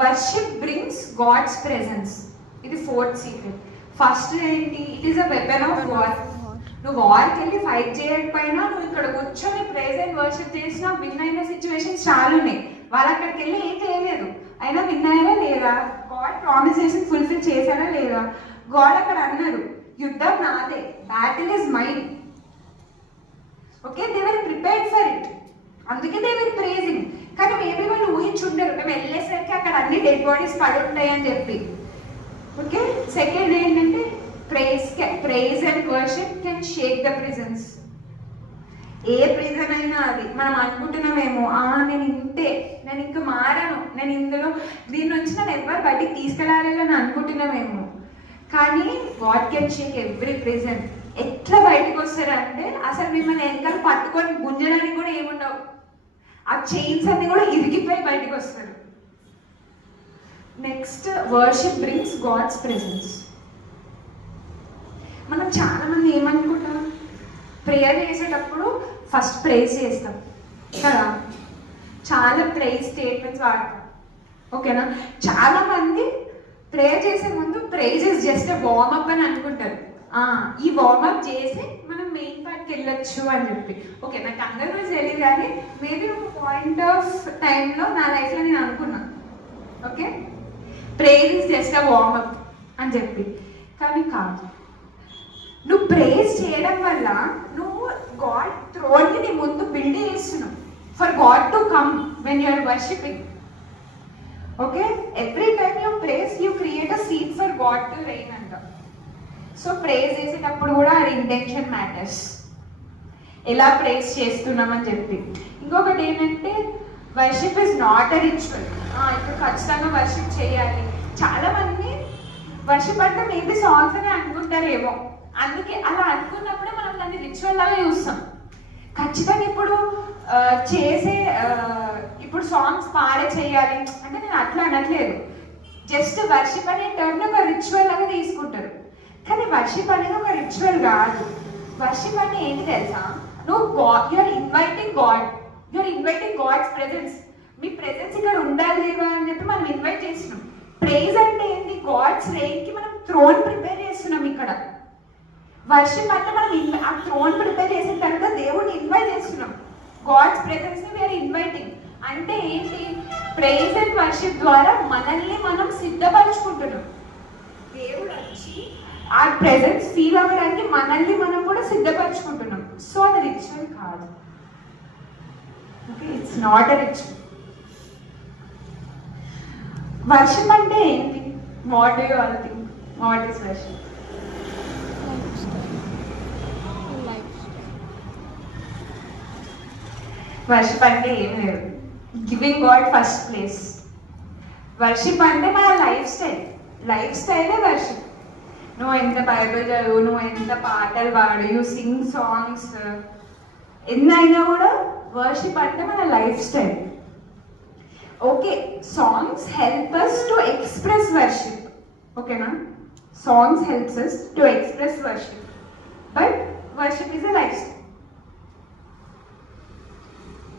వర్షిప్ బ్రింగ్స్ గాడ్స్ ప్రెజెన్స్. ఇది ఫోర్త్ సీక్రెట్. ఫస్ట్ ఏంటి? It is a weapon of war. నువ్వు వార్కి వెళ్ళి ఫైట్ చేయకపోయినా నువ్వు ఇక్కడ కూర్చొని ప్రైజ్ అండ్ వర్షిప్ చేసినా విన్ అయిన సిచ్యువేషన్స్ చాలా ఉన్నాయి. వాళ్ళు అక్కడికి వెళ్ళి ఏం చేయలేదు, అయినా విన్ అయ్యారా లేదా, గాడ్ ప్రామిసెస్ ఫుల్ఫిల్ చేశారా లేదా. గాడ్ అక్కడ అన్నారు యుద్ధం నాదే, battle is mine. Okay, they were prepared for it, అందుకే దే వర్ ప్రేజింగ్. కానీ మేబీ వాళ్ళు ఊహించుంటారు మేము వెళ్ళేసరికి అక్కడ అన్ని డెడ్ బాడీస్ పడి ఉంటాయి అని చెప్పి. ఓకే, సెకండ్ ఏంటంటే praise and worship can shake the prisons. ఏ ప్రిజన్ అయినా అది మనం అనుకుంటున్నామేమో, నేను ఇంతే, నేను ఇంకా మారాను, నేను ఇందులో దీని నుంచి నన్ను ఎవరు బయటికి తీసుకెళ్ళాలని అనుకుంటున్నామేమో. కానీ God can Sheikh every prison. ఎట్లా బయటకు వస్తారంటే అసలు మిమ్మల్ని వెనకాల పట్టుకొని గుంజడానికి కూడా ఏముండవు, ఆ చైన్స్ అన్ని కూడా ఇరిగిపోయి బయటకు వస్తారు. Next, worship brings God's presence. మనం చాలా మంది ఏమనుకుంటాం, ప్రేయర్ చేసేటప్పుడు ఫస్ట్ ప్రైజ్ చేస్తాం కదా, చాలా ప్రైజ్ స్టేట్మెంట్స్ వాడతాం. ఓకేనా, చాలా మంది ప్రేయర్ చేసే ముందు ప్రైజ్ ఇస్ జస్ట్ వార్మప్ అని అనుకుంటారు. ఈ వార్మప్ చేసి మనం మెయిన్ పార్ట్కి వెళ్ళొచ్చు అని చెప్పి. ఓకే, నాకు అందరి గురించి తెలియదు కానీ మేబీ ఒక పాయింట్ ఆఫ్ టైంలో నా లైఫ్లో నేను అనుకున్నాను, okay praise is just a warmup అని చెప్పి. కానీ కాదు, నువ్వు ప్రేజ్ చేయడం వల్ల నువ్వు గాడ్ థ్రోన్ని నీ ముందు బిల్డ్ చేస్తున్నావు for God to come when you are worshipping. Okay, every time you praise you create a seat for God to reign అంట. సో ప్రేజ్ చేసేటప్పుడు కూడా అది ఇంటెన్షన్ మ్యాటర్స్, ఎలా ప్రేజ్ చేస్తున్నామని చెప్పి. ఇంకొకటి ఏంటంటే worship is not a ritual. ఇప్పుడు ఖచ్చితంగా వర్షిప్ చేయాలి. చాలా మంది వర్షిప్ అంటే మేబీ సాంగ్స్ అని అనుకుంటారేమో, అందుకే అలా అనుకున్నప్పుడే మనం దాన్ని రిచువల్ లాగా చూస్తాం. ఖచ్చితంగా ఇప్పుడు ఇప్పుడు సాంగ్స్ పాడే చేయాలి అంటే నేను అట్లా అనట్లేదు. జస్ట్ వర్షిప్ అనే టర్మ్ ఒక రిచువల్ లాగా తీసుకుంటారు. కానీ వర్షిప్ అనేది ఒక రిచువల్ కాదు. వర్షిప్ అంటే ఏంటి తెలుసా? నువ్వు you're inviting God, you're inviting God's presence. మీ ప్రెజెన్స్ ఇక్కడ ఉండాలి లేవా అని చెప్పి మనం ఇన్వైట్ చేస్తున్నాం. ప్రైజ్ అంటే ఏంటి? గాడ్స్ రెయిన్కి మనం థ్రోన్ ప్రిపేర్ చేస్తున్నాం. ఇక్కడ వర్షిప్ అంటే మనం ఆ థ్రోన్ ప్రిపేర్ చేసిన తర్వాత దేవుడిని ఇన్వైట్ చేస్తున్నాం. గాడ్స్ ప్రెజెన్స్ని వీఆర్ ఇన్వైటింగ్. అంటే ఏంటి? ప్రైజ్ అండ్ వర్షిప్ ద్వారా మనల్ని మనం సిద్ధపరచుకుంటున్నాం. దేవుడు వచ్చి ఆ ప్రెజెన్స్ ఫీల్ అవ్వడానికి మనల్ని మనం కూడా సిద్ధపరచుకుంటున్నాం. సో అది రిచువల్ కాదు. Okay, it's not a ritual. Worship అంటే ఏంటి? What do you all think? What is worship? Worship అంటే ఏం లేదు, giving God first place. Worship అంటే మన లైఫ్ స్టైలే వర్షిప్. నువ్వు ఎంత బైబిల్ చదువు, నువ్వు ఎంత పాటలు పాడు, యూ సింగ్ సాంగ్స్, ఎన్నైనా కూడా వర్షిప్ అంటే మన life style. Okay, songs help us to express worship. ఓకేనా, songs helps us to express worship, but worship is a life style.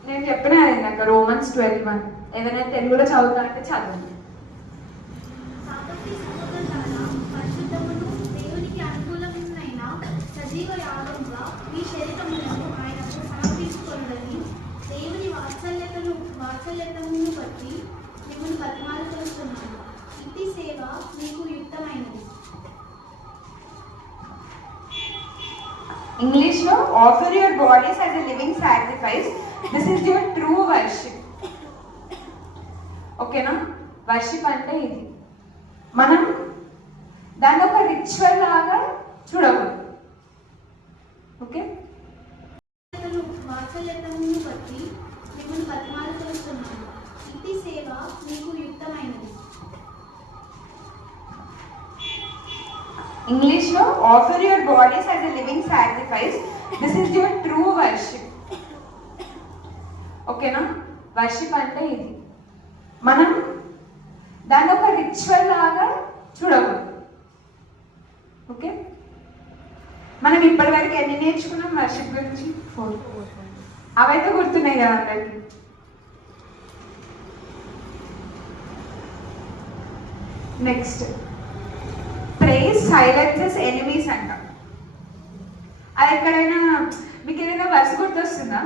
నేను చెప్పిన ఇందాక Romans 12:1. ఏదైనా తెలుగులో చదువుతా అంటే చదవండి. కాబట్టి సహోదరులారా, పరిశుద్ధమును దేవునికి అనుకూలమైన సజీవ యాగంగా మీ శరీరములను ఆయనకు సమర్పించుకొనుడని దేవుని వాత్సల్యతను బట్టి మిమ్మల్ని బతిమాలుకొనుచున్నాను. ఇట్టి సేవ మీకు యుక్తమైనది. ఇంగ్లీష్ లో offer your bodies as a living sacrifice, this is your true worship. ఓకేనా, వర్షిప్ అంటే ఇది. మనం దాన్ని ఒక రిచువల్ లాగా చూడకూడదు. ఓకే, వాత్సల్యతను బట్టి మిమ్మల్ని బతిమాలుకొనుచున్నాను. ఇట్టి సేవ మీకు యుక్తమైనది. ఇంగ్లీష్ లో offer your bodies as a living sacrifice, this is your true worship. ఓకేనా, వర్షిప్ అంటే ఇది. మనం దాన్ని ఒక రిచువల్ లాగా చూడకూడదు. ఓకే, మనం ఇప్పటివరకు ఎన్ని నేర్చుకున్నాం వర్షిప్ గురించి? 4. అవైతే గుర్తున్నాయి కదా అందరికి? నెక్స్ట్, ప్రైజ్ సైలెన్సెస్ ఎనిమీస్ అంట. అది ఎక్కడైనా మీకు ఏదైనా వర్స్ గుర్తొస్తుందా?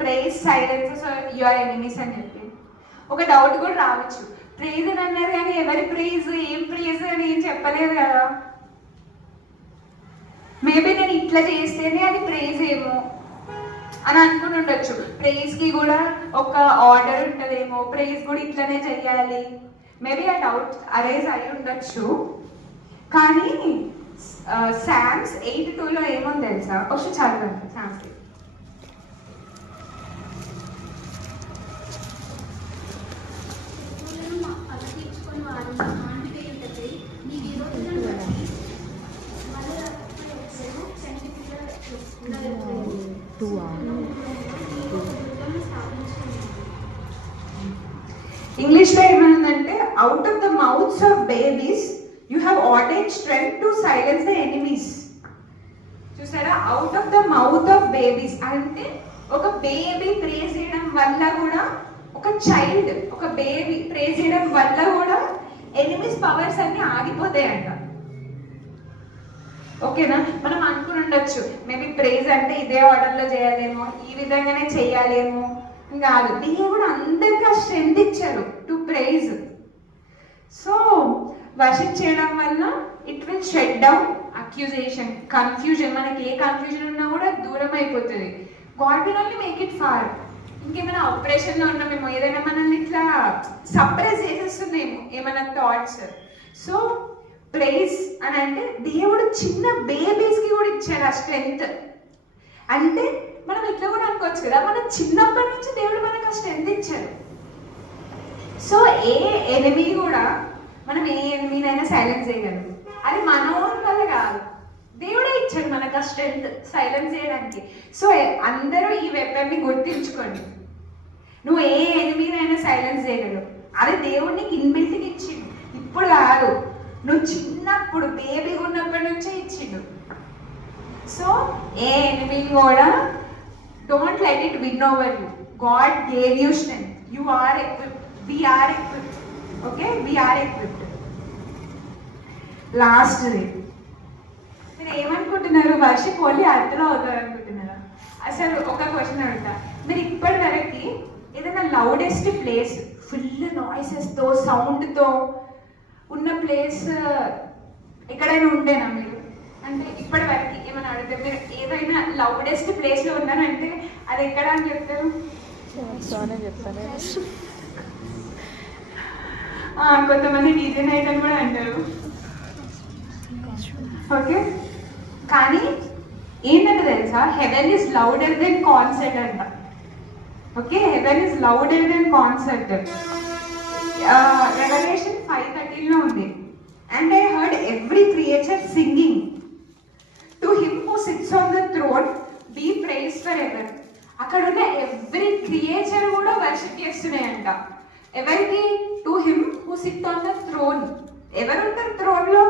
ప్రైజ్ సైలెన్సెస్ యువర్ ఎనిమీస్ అని చెప్పి ఒక డౌట్ కూడా రావచ్చు. ప్రైజ్ అని అన్నారు కానీ ఎవరి ప్రైజ్, ఏం ప్రైజ్ అని ఏం చెప్పలేదు కదా. మేబీ నేను ఇట్లా చేస్తేనే అది ప్రైజ్ ఏమో అని అనుకుని ఉండొచ్చు. ప్రైజ్కి కూడా ఒక ఆర్డర్ ఉంటుందేమో, ప్రైజ్ కూడా ఇట్లనే చెయ్యాలి. మేబీ ఆ డౌట్ అరైజ్ అయి ఉండొచ్చు. కానీ Psalms 8:2 ఏముంది తెలుసా? ఒకసారి చదవండి. Psalms 8. అతికించుకొని వారు మాండికయుటకై నీ విరోధులను బట్టి ఇంగ్లీష్ లో ఏమైందంటే, out of the mouths of babies you have ordained strength to silence the enemies. చూసారా, out of the mouth of babies అంటే ఒక బేబీ ప్రేజ్ చేయడం వల్ల కూడా, ఒక చైల్డ్, ఒక బేబీ ప్రేజ్ చేయడం వల్ల కూడా ఎనిమీస్ పవర్స్ అన్ని ఆగిపోతాయంట. ఓకేనా, మనం అనుకుని ఉండొచ్చు మేబీ ప్రేజ్ అంటే ఇదే ఆర్డర్లో చేయాలేమో, ఈ విధంగానే చేయాలేమో. కాదు, దేవుడు అందరికీ ఆ స్ట్రెంగ్త్ ఇచ్చారు టు ప్రైజ్. సో వర్షిప్ చేయడం వల్ల it will shut down accusation, confusion. మనకి ఏ కన్ఫ్యూజన్ ఉన్నా కూడా దూరం అయిపోతుంది. God will only make it far. ఇంకేమైనా ఆపరేషన్లో ఉన్నామేమో, ఏదైనా మనల్ని ఇట్లా సప్రెస్ చేసేస్తుందేమో ఏమైనా థాట్స్. సో ప్రైజ్ అని అంటే దేవుడు చిన్న బేబీస్కి కూడా ఇచ్చాడు ఆ స్ట్రెంగ్త్. అంటే మనం ఇట్లా కూడా అనుకోవచ్చు కదా, మన చిన్నప్పటి నుంచి దేవుడు మనకు ఆ స్ట్రెంగ్త్ ఇచ్చాడు. సో ఏ ఎనిమీ కూడా, మనం ఏ ఎనిమీనైనా సైలెన్స్ చేయగలం. అది మన ఓన్ వల్ల కాదు, దేవుడే ఇచ్చాడు మనకు ఆ స్ట్రెంగ్త్ సైలెన్స్ చేయడానికి. సో అందరూ ఈ వెపన్ని గుర్తించుకోండి. నువ్వు ఏ ఎనిమీనైనా సైలెన్స్ చేయగలవు, అది దేవుడిని ఇన్బిల్ట్గా ఇచ్చిండు. ఇప్పుడు కాదు, నువ్వు చిన్నప్పుడు బేబీగా ఉన్నప్పటి నుంచే ఇచ్చిండు. సో ఏ ఎనిమీ కూడా don't let it win over you. God gave you strength. You are equipped. We are equipped. Okay, we are equipped. Last మీరు ఏమనుకుంటున్నారు? వర్షిప్ ఓన్లీ అర్థంలో అవుతారు అనుకుంటున్నారా? అసలు ఒక క్వశ్చన్ అడుగుతా, మీరు ఇప్పటి వరకు ఏదైనా లౌడెస్ట్ ప్లేస్, ఫుల్ నాయిసెస్తో, సౌండ్తో ఉన్న ప్లేస్ ఎక్కడైనా ఉండేనా మీరు? అంటే ఇప్పటి వరకు ఏమైనా అడిగితే మీరు ఏదైనా లౌడెస్ట్ ప్లేస్లో ఉన్నారంటే అది ఎక్కడ అని చెప్తారు? కొంతమంది డీజే నైట్ అని కూడా అంటారు. ఓకే, కానీ ఏంటంటే తెలుసా, heaven is louder than concert అంట. Okay, heaven is louder than concert. Revelation 5:13 ఉంది. And I heard every creature singing, to him who sits on the throne be praised forever. అక్కడ ఉన్న ఎవ్రీ క్రియేచర్ కూడా worship చేస్తున్నాయంట. ఎవరికి? To him who sit on the throne. ఎవరు ఉంటారు throne లో?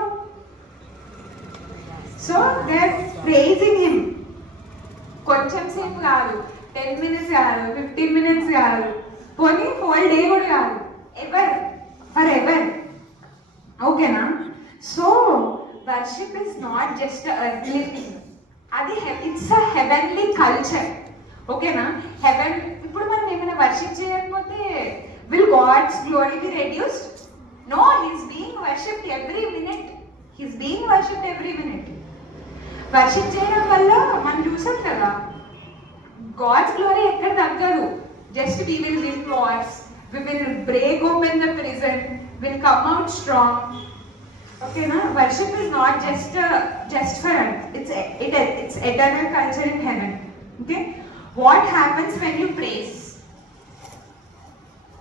So they are praising him. కొంచెం సేపు కాదు, 10 minutes కాదు, 15 minutes కాదు, పోనీ హోల్ డే కూడా కాదు, ఎవర్, ఫర్ ఎవర్. ఓకేనా? So worship is not just earthly thing, అది ఇట్స్ అ హెవెన్లీ కల్చర్. ఓకేనా? హెవెన్, ఇప్పుడు మనం ఏమైనా వర్షిప్ చేయకపోతే will God's glory be reduced? No, he's being worshipped every minute. He's being worshipped every minute. Worship చేయడం వల్ల మనం చూసాం కదా, గాడ్స్ గ్లోరీ ఎక్కడ తగ్గదు. Just we will win wars, we will break open the prison, will come out strong. ఓకేనా? Worship is not just for earth, it's eternal culture in heaven. Okay, what happens when you praise?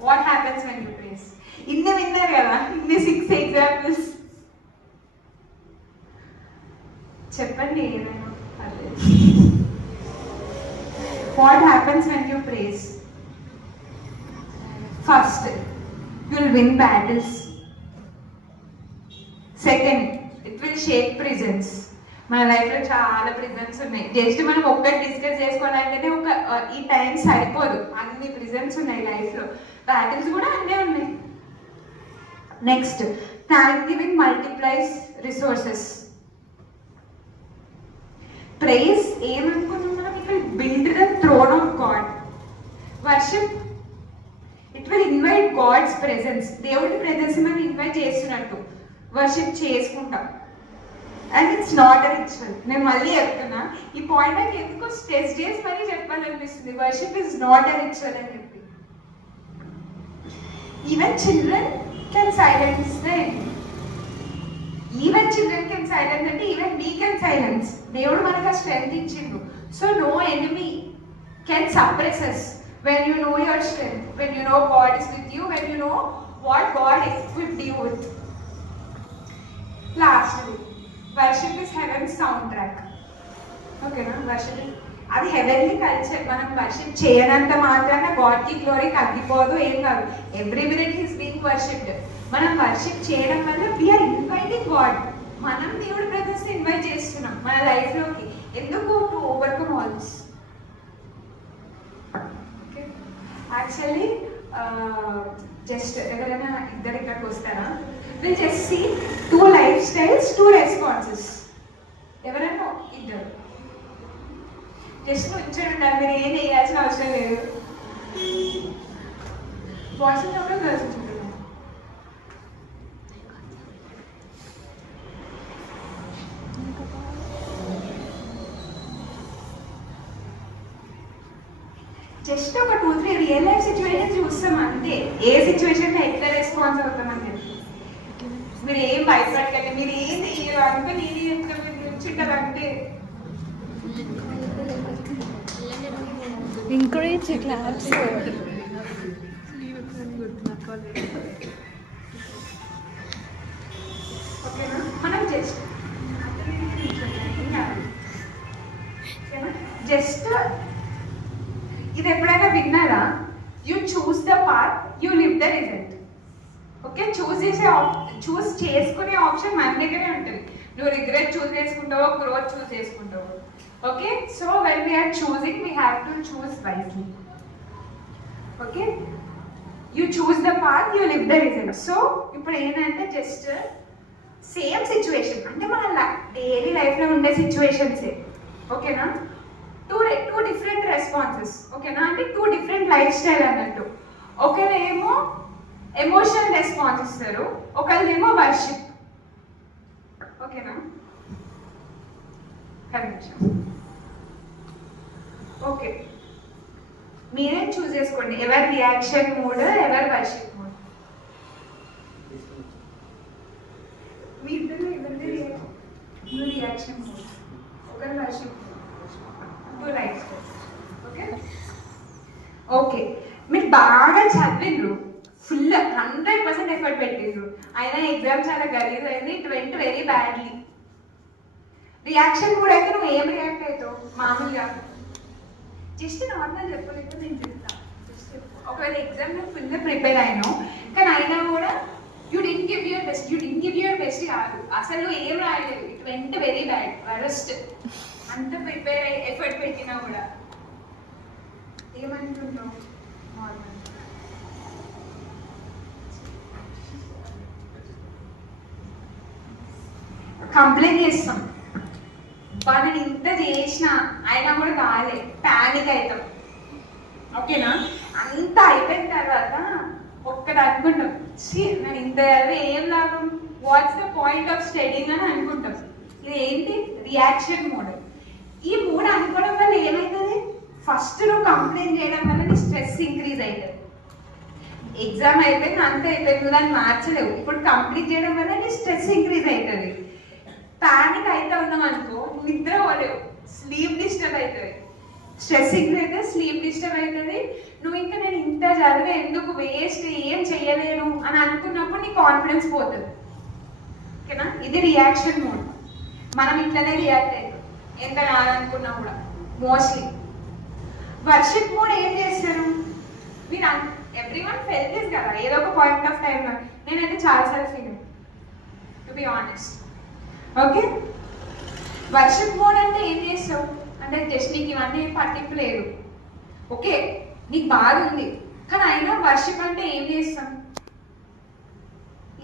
What happens when you praise? ఇన్ని విన్నారు కదా, ఇన్ని 6 examples. చెప్పండి ఏదైనా పర్లేదు. What happens when you praise? First, you will win battles. Second, it will shake prisons. మన లైఫ్లో చాలా ప్రిజన్స్ ఉన్నాయి. జస్ట్ మనం ఒక్కటి డిస్కస్ చేసుకోవాలంటేనే ఈ టైం సరిపోదు, అన్ని ప్రిజన్స్ ఉన్నాయి లైఫ్లో. బ్యాటిల్స్ కూడా అన్నీ ఉన్నాయి. Next, thank giving multiplies resources. Praise ఏమనుకున్నాం మనం? It will build the throne of God. Worship, it will invite God's presence. దేవుడి ప్రెజెన్స్ మనం ఇన్వైట్ చేస్తున్నట్టు వర్షిప్ చేసుకుంటాం. And it's not a ritual. నేను మళ్ళీ చెప్తున్నా, ఈ పాయింట్ నాకు ఎందుకో స్ట్రెస్ చేసి మరీ చెప్పాలనిపిస్తుంది. Worship is not a ritual అని చెప్పి. Even children can silence the enemy. Even children can silence అంటే ఈవెన్ వీ కెన్ సైలెన్స్. దేవుడు మనకు ఆ స్ట్రెంగ్త్ ఇచ్చిండు. So no enemy can suppress us when you know your strength, when you know God is with you, when you know what God equipped you with. Lastly, worship is heaven's soundtrack. ఓకేనా? Worship అది heavenly culture. మనం worship చేయనంత మాత్రాన గాడ్కి glory తగ్గిపోదు, ఏం కాదు. Every minute he's being worshipped. మనం worship చేయడం వల్ల we are inviting God. మనం దేవుడి ప్రెజెన్స్ ఇన్వైట్ చేస్తున్నాం మన లైఫ్లోకి. ఎందుకు? To overcome all this. Okay, actually just ఎవరైనా ఇద్దరు ఇక్కడికి వస్తారా? Will just see 2 lifestyles, 2 responses. ఎవరైనా ఇద్దరు జస్ట్ నుంచొని ఉంటారు, మీరు ఏం చేయాల్సిన అవసరం లేదు. బాయ్స్ ఉన్నప్పుడు గర్ల్స్ ఉంటున్నారు. జస్ట్ ఒక 2-3 రియల్ లైఫ్ సిచ్యువేషన్స్ చూస్తాం అంతే. ఏ సిచ్యువేషన్ ఎట్లా రెస్పాన్స్ అవుతామని చెప్పి మీరు ఏం భయపడకండి. మీరు ఏంది అనుకో, నేను చెప్తాను, మీరు కూర్చుంటారు అంటే. encourage class. ఓకేనా? మనం జస్ట్ ఇది ఎప్పుడైనా విన్నారా? You choose the path, you live the result. Okay, choose చేసుకునే ఆప్షన్ మన దగ్గరే ఉంటుంది. నువ్వు రిగ్రెట్ చూస్ చేసుకుంటావో, గ్రోత్ చూస్ చేసుకుంటావో. Okay, so when we are choosing we have to choose wisely. Okay, you choose the path, you live the result. So ఇప్పుడు ఏంటంటే just same situation, అంటే మన డైలీ లైఫ్లో ఉండే సిచ్యువేషన్సే. ఓకేనా? Two different responses. ఓకేనా? అంటే 2 డిఫరెంట్ లైఫ్ స్టైల్ అన్నట్టు. ఒకరేమో ఎమోషనల్ రెస్పాన్స్ ఇస్తారు, ఒకళ్ళేమో వర్షిప్. ఓకేనా? నిమిషం. ఓకే, మీరే చూస్ చేసుకోండి, ఎవరి రియాక్షన్ మూడ్, ఎవరి వర్షిప్ మూడ్. మీ ఇద్దరు ఎవరిది రియాక్షన్ మూడ్, ఒకరి worship mood. Right. Okay okay, మీరు బాగా చదివిండ్రు, ఫుల్ 100% ఎఫర్ట్ పెట్టిండ్రు, అయినా ఎగ్జామ్ చాలా గలీజ్ అయింది, it went very badly. Reaction కూడా అయితే నువ్వు ఏం రియాక్ట్ అవుతావు మామూలుగా? జస్ట్ నార్మల్ చెప్పలేదు, నేను చెప్తాను. జస్ట్ చెప్పు, ఒకవేళ ఎగ్జామ్ నువ్వు ఫుల్గా ప్రిపేర్ అయినావు కానీ అయినా కూడా you didn't give your best కాదు, అసలు నువ్వు ఏం రాయలేదు, it went very bad, worst. అంత ప్రిపేర్ అయ్యి ఎఫర్ట్ పెట్టినా కూడా ఏమనుకుంటావు? నార్మల్ కంప్లైంట్ చేస్తాం, నేను ఇంత చేసిన అయినా కూడా కాలే, ప్యానిక్ అవుతాం. ఓకేనా? అంత అయిపోయిన తర్వాత ఒక్కటి అనుకుంటాం, నేను ఇంత చదివి ఏం లాభం, what's the point of studying అని అనుకుంటాం. ఇది ఏంటి? Reaction mode. ఈ మూడ్ అనుకోవడం వల్ల ఏమవుతుంది? ఫస్ట్ నువ్వు కంప్లైంట్ చేయడం వల్ల నీ స్ట్రెస్ ఇంక్రీజ్ అవుతుంది. ఎగ్జామ్ అయిపోయింది, అంత అయిపోయింది, దాన్ని మార్చలేవు, ఇప్పుడు కంప్లీట్ చేయడం వల్ల నీ స్ట్రెస్ ఇంక్రీజ్ అవుతుంది. ప్యానిక్ అయితే ఉన్నాం అనుకో, నిద్ర పోలేవు, స్లీప్ డిస్టర్బ్ అవుతుంది. స్ట్రెస్ ఇంక్రీజ్ అయితే స్లీప్ డిస్టర్బ్ అవుతుంది. నువ్వు ఇంకా నేను ఇంత చదివే ఎందుకు, వేస్ట్, ఏం చెయ్యలేను అని అనుకున్నప్పుడు నీ కాన్ఫిడెన్స్ పోతుంది. ఓకేనా? ఇది రియాక్షన్ మోడ్. మనం ఇట్లనే రియాక్ట్ అవుతాం ఎంత కాదనుకున్నా కూడా మోస్ట్లీ. వర్షిప్ మోడ్ ఏం చేస్తారు? మీరు ఎవ్రీవన్ ఫెల్ దిస్ కదా ఏదో ఒక పాయింట్ ఆఫ్ టైంలో. నేనైతే చాలాసార్లు ఫీల్ అయ్యాను, to be honest. Okay, worship mode అంటే ఏం చేస్తావు అంటే జస్ట్ నీకు ఇవన్నీ పట్టింపు లేదు, ఓకే నీకు బాధ ఉంది కానీ అయినా వర్షిప్ అంటే ఏం చేస్తాం?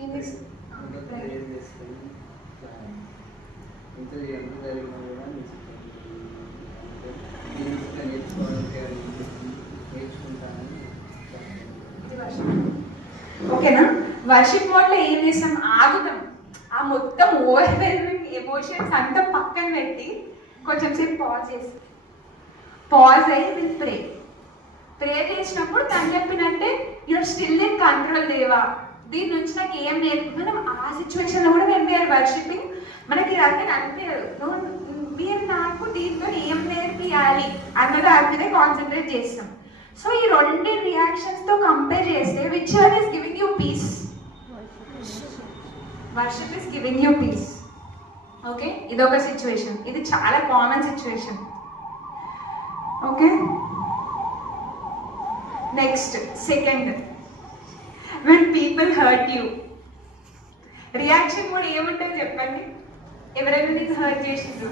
ఏం చేస్తాం? ఓకేనా? వర్షిప్ మోడ్లో ఏం చేస్తాం? ఆగుతాం, ఆ మొత్తం ఓవర్వెల్మింగ్ ఎమోషన్స్ అంతా పక్కన పెట్టి కొంచెం సేపు పాజ్ అయ్యి విల్ ప్రే చేసినప్పుడు తను చెప్పినంటే యూఆర్ స్టిల్ ఇన్ కంట్రోల్ దేవా, దీని నుంచి నాకు ఏం నేర్పుతున్నాం ఆ సిచ్యువేషన్లో కూడా మేము వీఆర్ వర్షిపింగ్. మనకి అర్థం అనిపించదు, మీరు నాకు దీంతో ఏం నేర్పియాలి అన్న దాని మీదే కాన్సన్ట్రేట్ చేస్తాం. సో ఈ రెండు రియాక్షన్స్తో కంపేర్ చేస్తే which one is giving you peace? Worship is giving you peace. Okay, ఇదొక సిచ్యువేషన్, ఇది చాలా common situation. Okay, next second, when people hurt you. Reaction కూడా ఏముంటుంది చెప్పండి? ఎవరైనా నీకు హర్ట్ చేసిండ్రు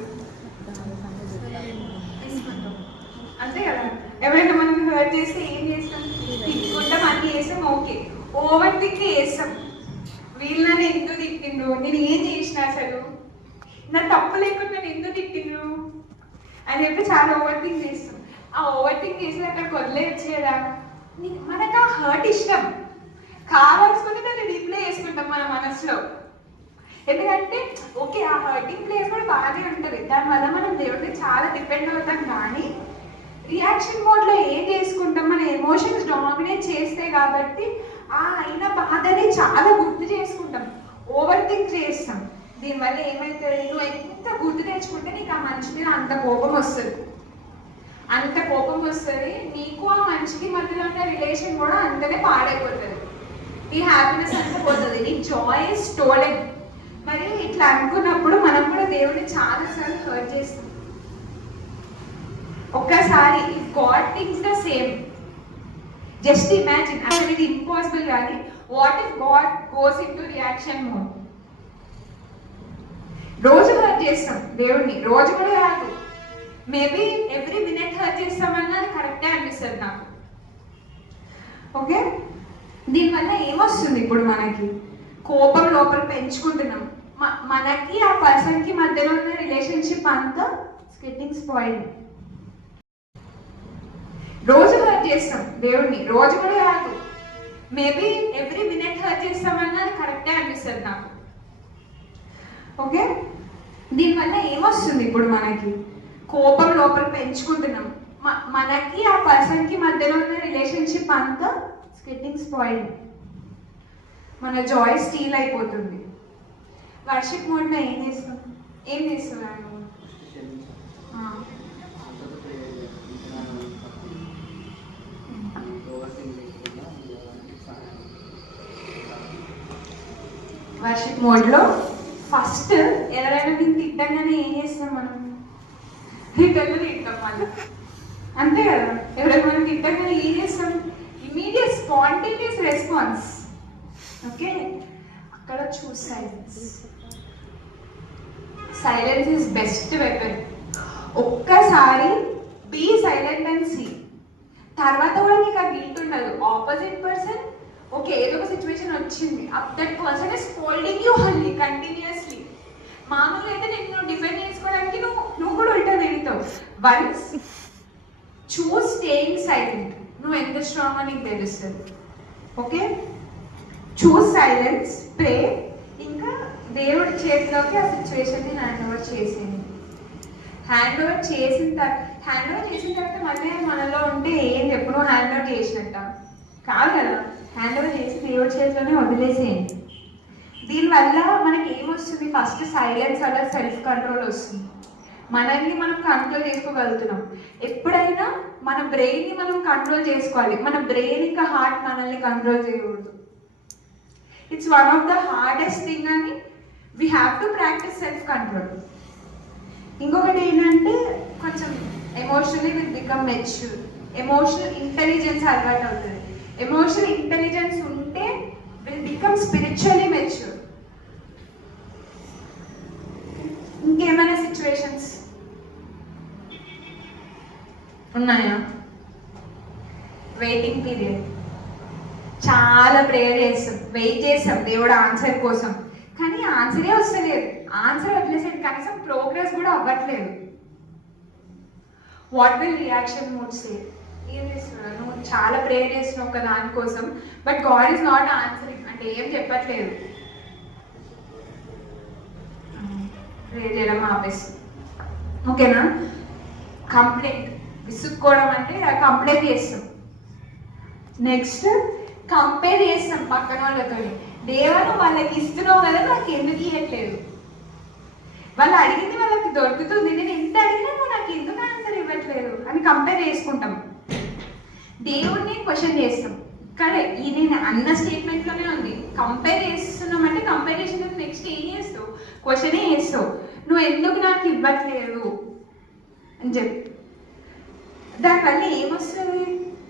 అంతే కదా, ఎవరైనా మనం హర్ట్ చేస్తే ఏం చేస్తాం? తిట్టుకుంటాం, అన్ని చేస్తాం. ఓకే, ఓవర్ థింక్ చేస్తాం, వీళ్ళు నన్ను ఎందుకు తిట్టిండ్రు, నేను ఏం చేసిన, అసలు నా తప్పు లేకుండా నేను ఎందుకు తిట్టిండ్రు అని చెప్పి చాలా ఓవర్ థింక్ చేస్తాం. ఆ ఓవర్ థింక్ చేసి అక్కడికి వదిలేయచ్చు కదా. మనకు ఆ హర్ట్ ఇష్టం, కావాల్సుకుని దాన్ని రీప్లే చేసుకుంటాం మన మనసులో. ఎందుకంటే ఓకే ఆ హర్టింగ్ ప్లేస్ కూడా బాగానే ఉంటుంది, దానివల్ల మనం దేవుడికి చాలా డిపెండ్ అవుతాం. కానీ రియాక్షన్ మోడ్లో ఏం చేసుకుంటాం? మన ఎమోషన్స్ డామినేట్ చేస్తాయి కాబట్టి ఆ అయిన బాధని చాలా గుర్తు చేసుకుంటాం, ఓవర్ థింక్ చేస్తాం. దీనివల్ల ఏమవుతుంది? నువ్వు ఎంత గుర్తు తెచ్చుకుంటే నీకు ఆ మనిషి మీద అంత కోపం వస్తుంది, నీకు ఆ మనిషికి మధ్యలో ఉన్న రిలేషన్ కూడా అంతనే పాడైపోతుంది, నీ హ్యాపీనెస్ అంతా పోతుంది, నీ జాయ్ ఇస్ స్టోలెన్. మరి ఇట్లా అనుకున్నప్పుడు మనం కూడా దేవుడిని చాలాసార్లు హర్ట్ చేస్తాం. ఒక్కసారి if God thinks the same, just imagine, అసలు ఇది ఇంపాసిబుల్. కానీ what if God goes in to reaction mode? రోజు హర్ట్ చేస్తాం దేవుడిని, రోజు కూడా కాదు, మేబీ ఎవ్రీ మినిట్ హర్ట్ చేస్తామన్నా కరెక్టే అనిపిస్తుంది నాకు. ఓకే, దీనివల్ల ఏమొస్తుంది? ఇప్పుడు మనకి కోపం లోపల పెంచుకుంటున్నాం, మనకి ఆ పర్సన్కి మధ్యలో ఉన్న రిలేషన్షిప్ అంతా గెట్టింగ్ స్పాయిల్డ్. రోజు హర్ట్ చేస్తాం దేవుడిని, రోజు కూడా కాదు, మేబీ ఎవ్రీ మినిట్ హర్ట్ చేస్తామన్నా కరెక్టే అనిపిస్తుంది నాకు. ఓకే, దీనివల్ల ఏమొస్తుంది? ఇప్పుడు మనకి కోపం లోపల పెంచుకుంటున్నాం, మనకి ఆ పర్సన్కి మధ్యలో ఉన్న రిలేషన్షిప్ అంతా గెట్టింగ్ స్పాయిల్డ్, మన జాయ్ స్టీల్ అయిపోతుంది. వర్షిప్ మోడ్లో ఏం చేస్తున్నాను? వర్షిప్ మోడ్లో ఫస్ట్ ఎవరైనా నేను తిట్టంగానే ఏం చేస్తాం మనం? రిటర్న్లో తింటాం మళ్ళీ, అంతే కదా? ఎవరైనా మనం తిట్టంగానే ఏం చేస్తాం? Immediate spontaneous response. ఓకే, అక్కడ choose silence. Silence is best weapon. ఒక్కసారి బీ సైలెంట్ అండ్ సీ, తర్వాత కూడా నీకు ఆ గిల్ట్ ఉండదు. ఆపోజిట్ పర్సన్ ఓకే ఏదో ఒక సిచ్యువేషన్ వచ్చింది, that person is scolding you wholly continuously. మామూలుగా అయితే నేను డిఫెండ్ చేసుకోవడానికి నువ్వు కూడా ఉల్టా తిరుగుతావు. వన్స్ చూస్ స్టేయింగ్ సైలెంట్, నువ్వు ఎంత స్ట్రాంగ్ అని నీకు తెలుస్తుంది. ఓకే, చూస్ సైలెన్స్, ప్రే, ఇంకా దేవుడి చేతిలోకి ఆ సిచ్యువేషన్ని హ్యాండ్ ఓవర్ చేసేయండి. హ్యాండ్ ఓవర్ చేసిన తర్వాత మళ్ళీ మనలో ఉంటే ఏం చెప్పు, నువ్వు హ్యాండ్ ఓవర్ చేసినట్ట కాదు కదా. హ్యాండ్ ఓవర్ చేసి దేవుడి చేతిలోనే వదిలేసేయండి. దీనివల్ల మనకి ఏమొస్తుంది? ఫస్ట్ సైలెన్స్ వల్ల సెల్ఫ్ కంట్రోల్ వస్తుంది, మనల్ని మనం కంట్రోల్ చేసుకోగలుగుతున్నాం. ఎప్పుడైనా మన బ్రెయిన్ని మనం కంట్రోల్ చేసుకోవాలి, మన బ్రెయిన్ ఇంకా హార్ట్ మనల్ని కంట్రోల్ చేయకూడదు. It's one of the hardest thing అని we have to practice self control. ఇంకొకటి ఏంటంటే కొంచెం emotionally will become mature, emotional intelligence అలవాటు అవుతుంది. ఎమోషనల్ ఇంటెలిజెన్స్ ఉంటే విల్ బికమ్ స్పిరిచువల్లీ మెచ్యూర్. ఇంకేమైనా సిచ్యువేషన్స్ ఉన్నాయా? వెయిటింగ్ పీరియడ్, చాలా ప్రేయర్ చేస్తాం, వెయిట్ చేస్తాం దేవుడు ఆన్సర్ కోసం, కానీ ఆన్సరే వస్తలేదు. ఆన్సర్ వదిలేసేది, కనీసం ప్రోగ్రెస్ కూడా అవ్వట్లేదు. వాట్ విల్ రియాక్షన్ మోడ్ సే? ఏం చేస్తున్నావు నువ్వు? చాలా ప్రేయర్ చేస్తున్నావు ఒక దానికోసం, but God is not answering అంటే ఏం చెప్పట్లేదు. ప్రేయర్ చేయడం ఆపేస్తుంది. ఓకేనా? కంప్లైంట్, విసుక్కోవడం అంటే కంప్లైంట్ చేస్తాం. నెక్స్ట్ కంపేర్ చేస్తాం పక్కన వాళ్ళతో. దేవను వాళ్ళకి ఇస్తున్నావు కదా, నాకు ఎందుకు ఇవ్వట్లేదు? వాళ్ళు అడిగింది వాళ్ళకి దొరుకుతుంది, నేను ఎంత అడిగినా నువ్వు నాకు ఎందుకు ఆన్సర్ ఇవ్వట్లేదు అని కంపేర్ చేసుకుంటాం. దేవుడిని క్వశ్చన్ చేస్తాం, కానీ ఇది అన్న స్టేట్మెంట్లోనే ఉంది. కంపేర్ చేస్తున్నామంటే కంపేర్ చేసిన నెక్స్ట్ ఏం చేస్తావు? క్వశ్చనే చేస్తావు, నువ్వు ఎందుకు నాకు ఇవ్వట్లేదు అని చెప్పి. దానివల్ల ఏమొస్తుంది?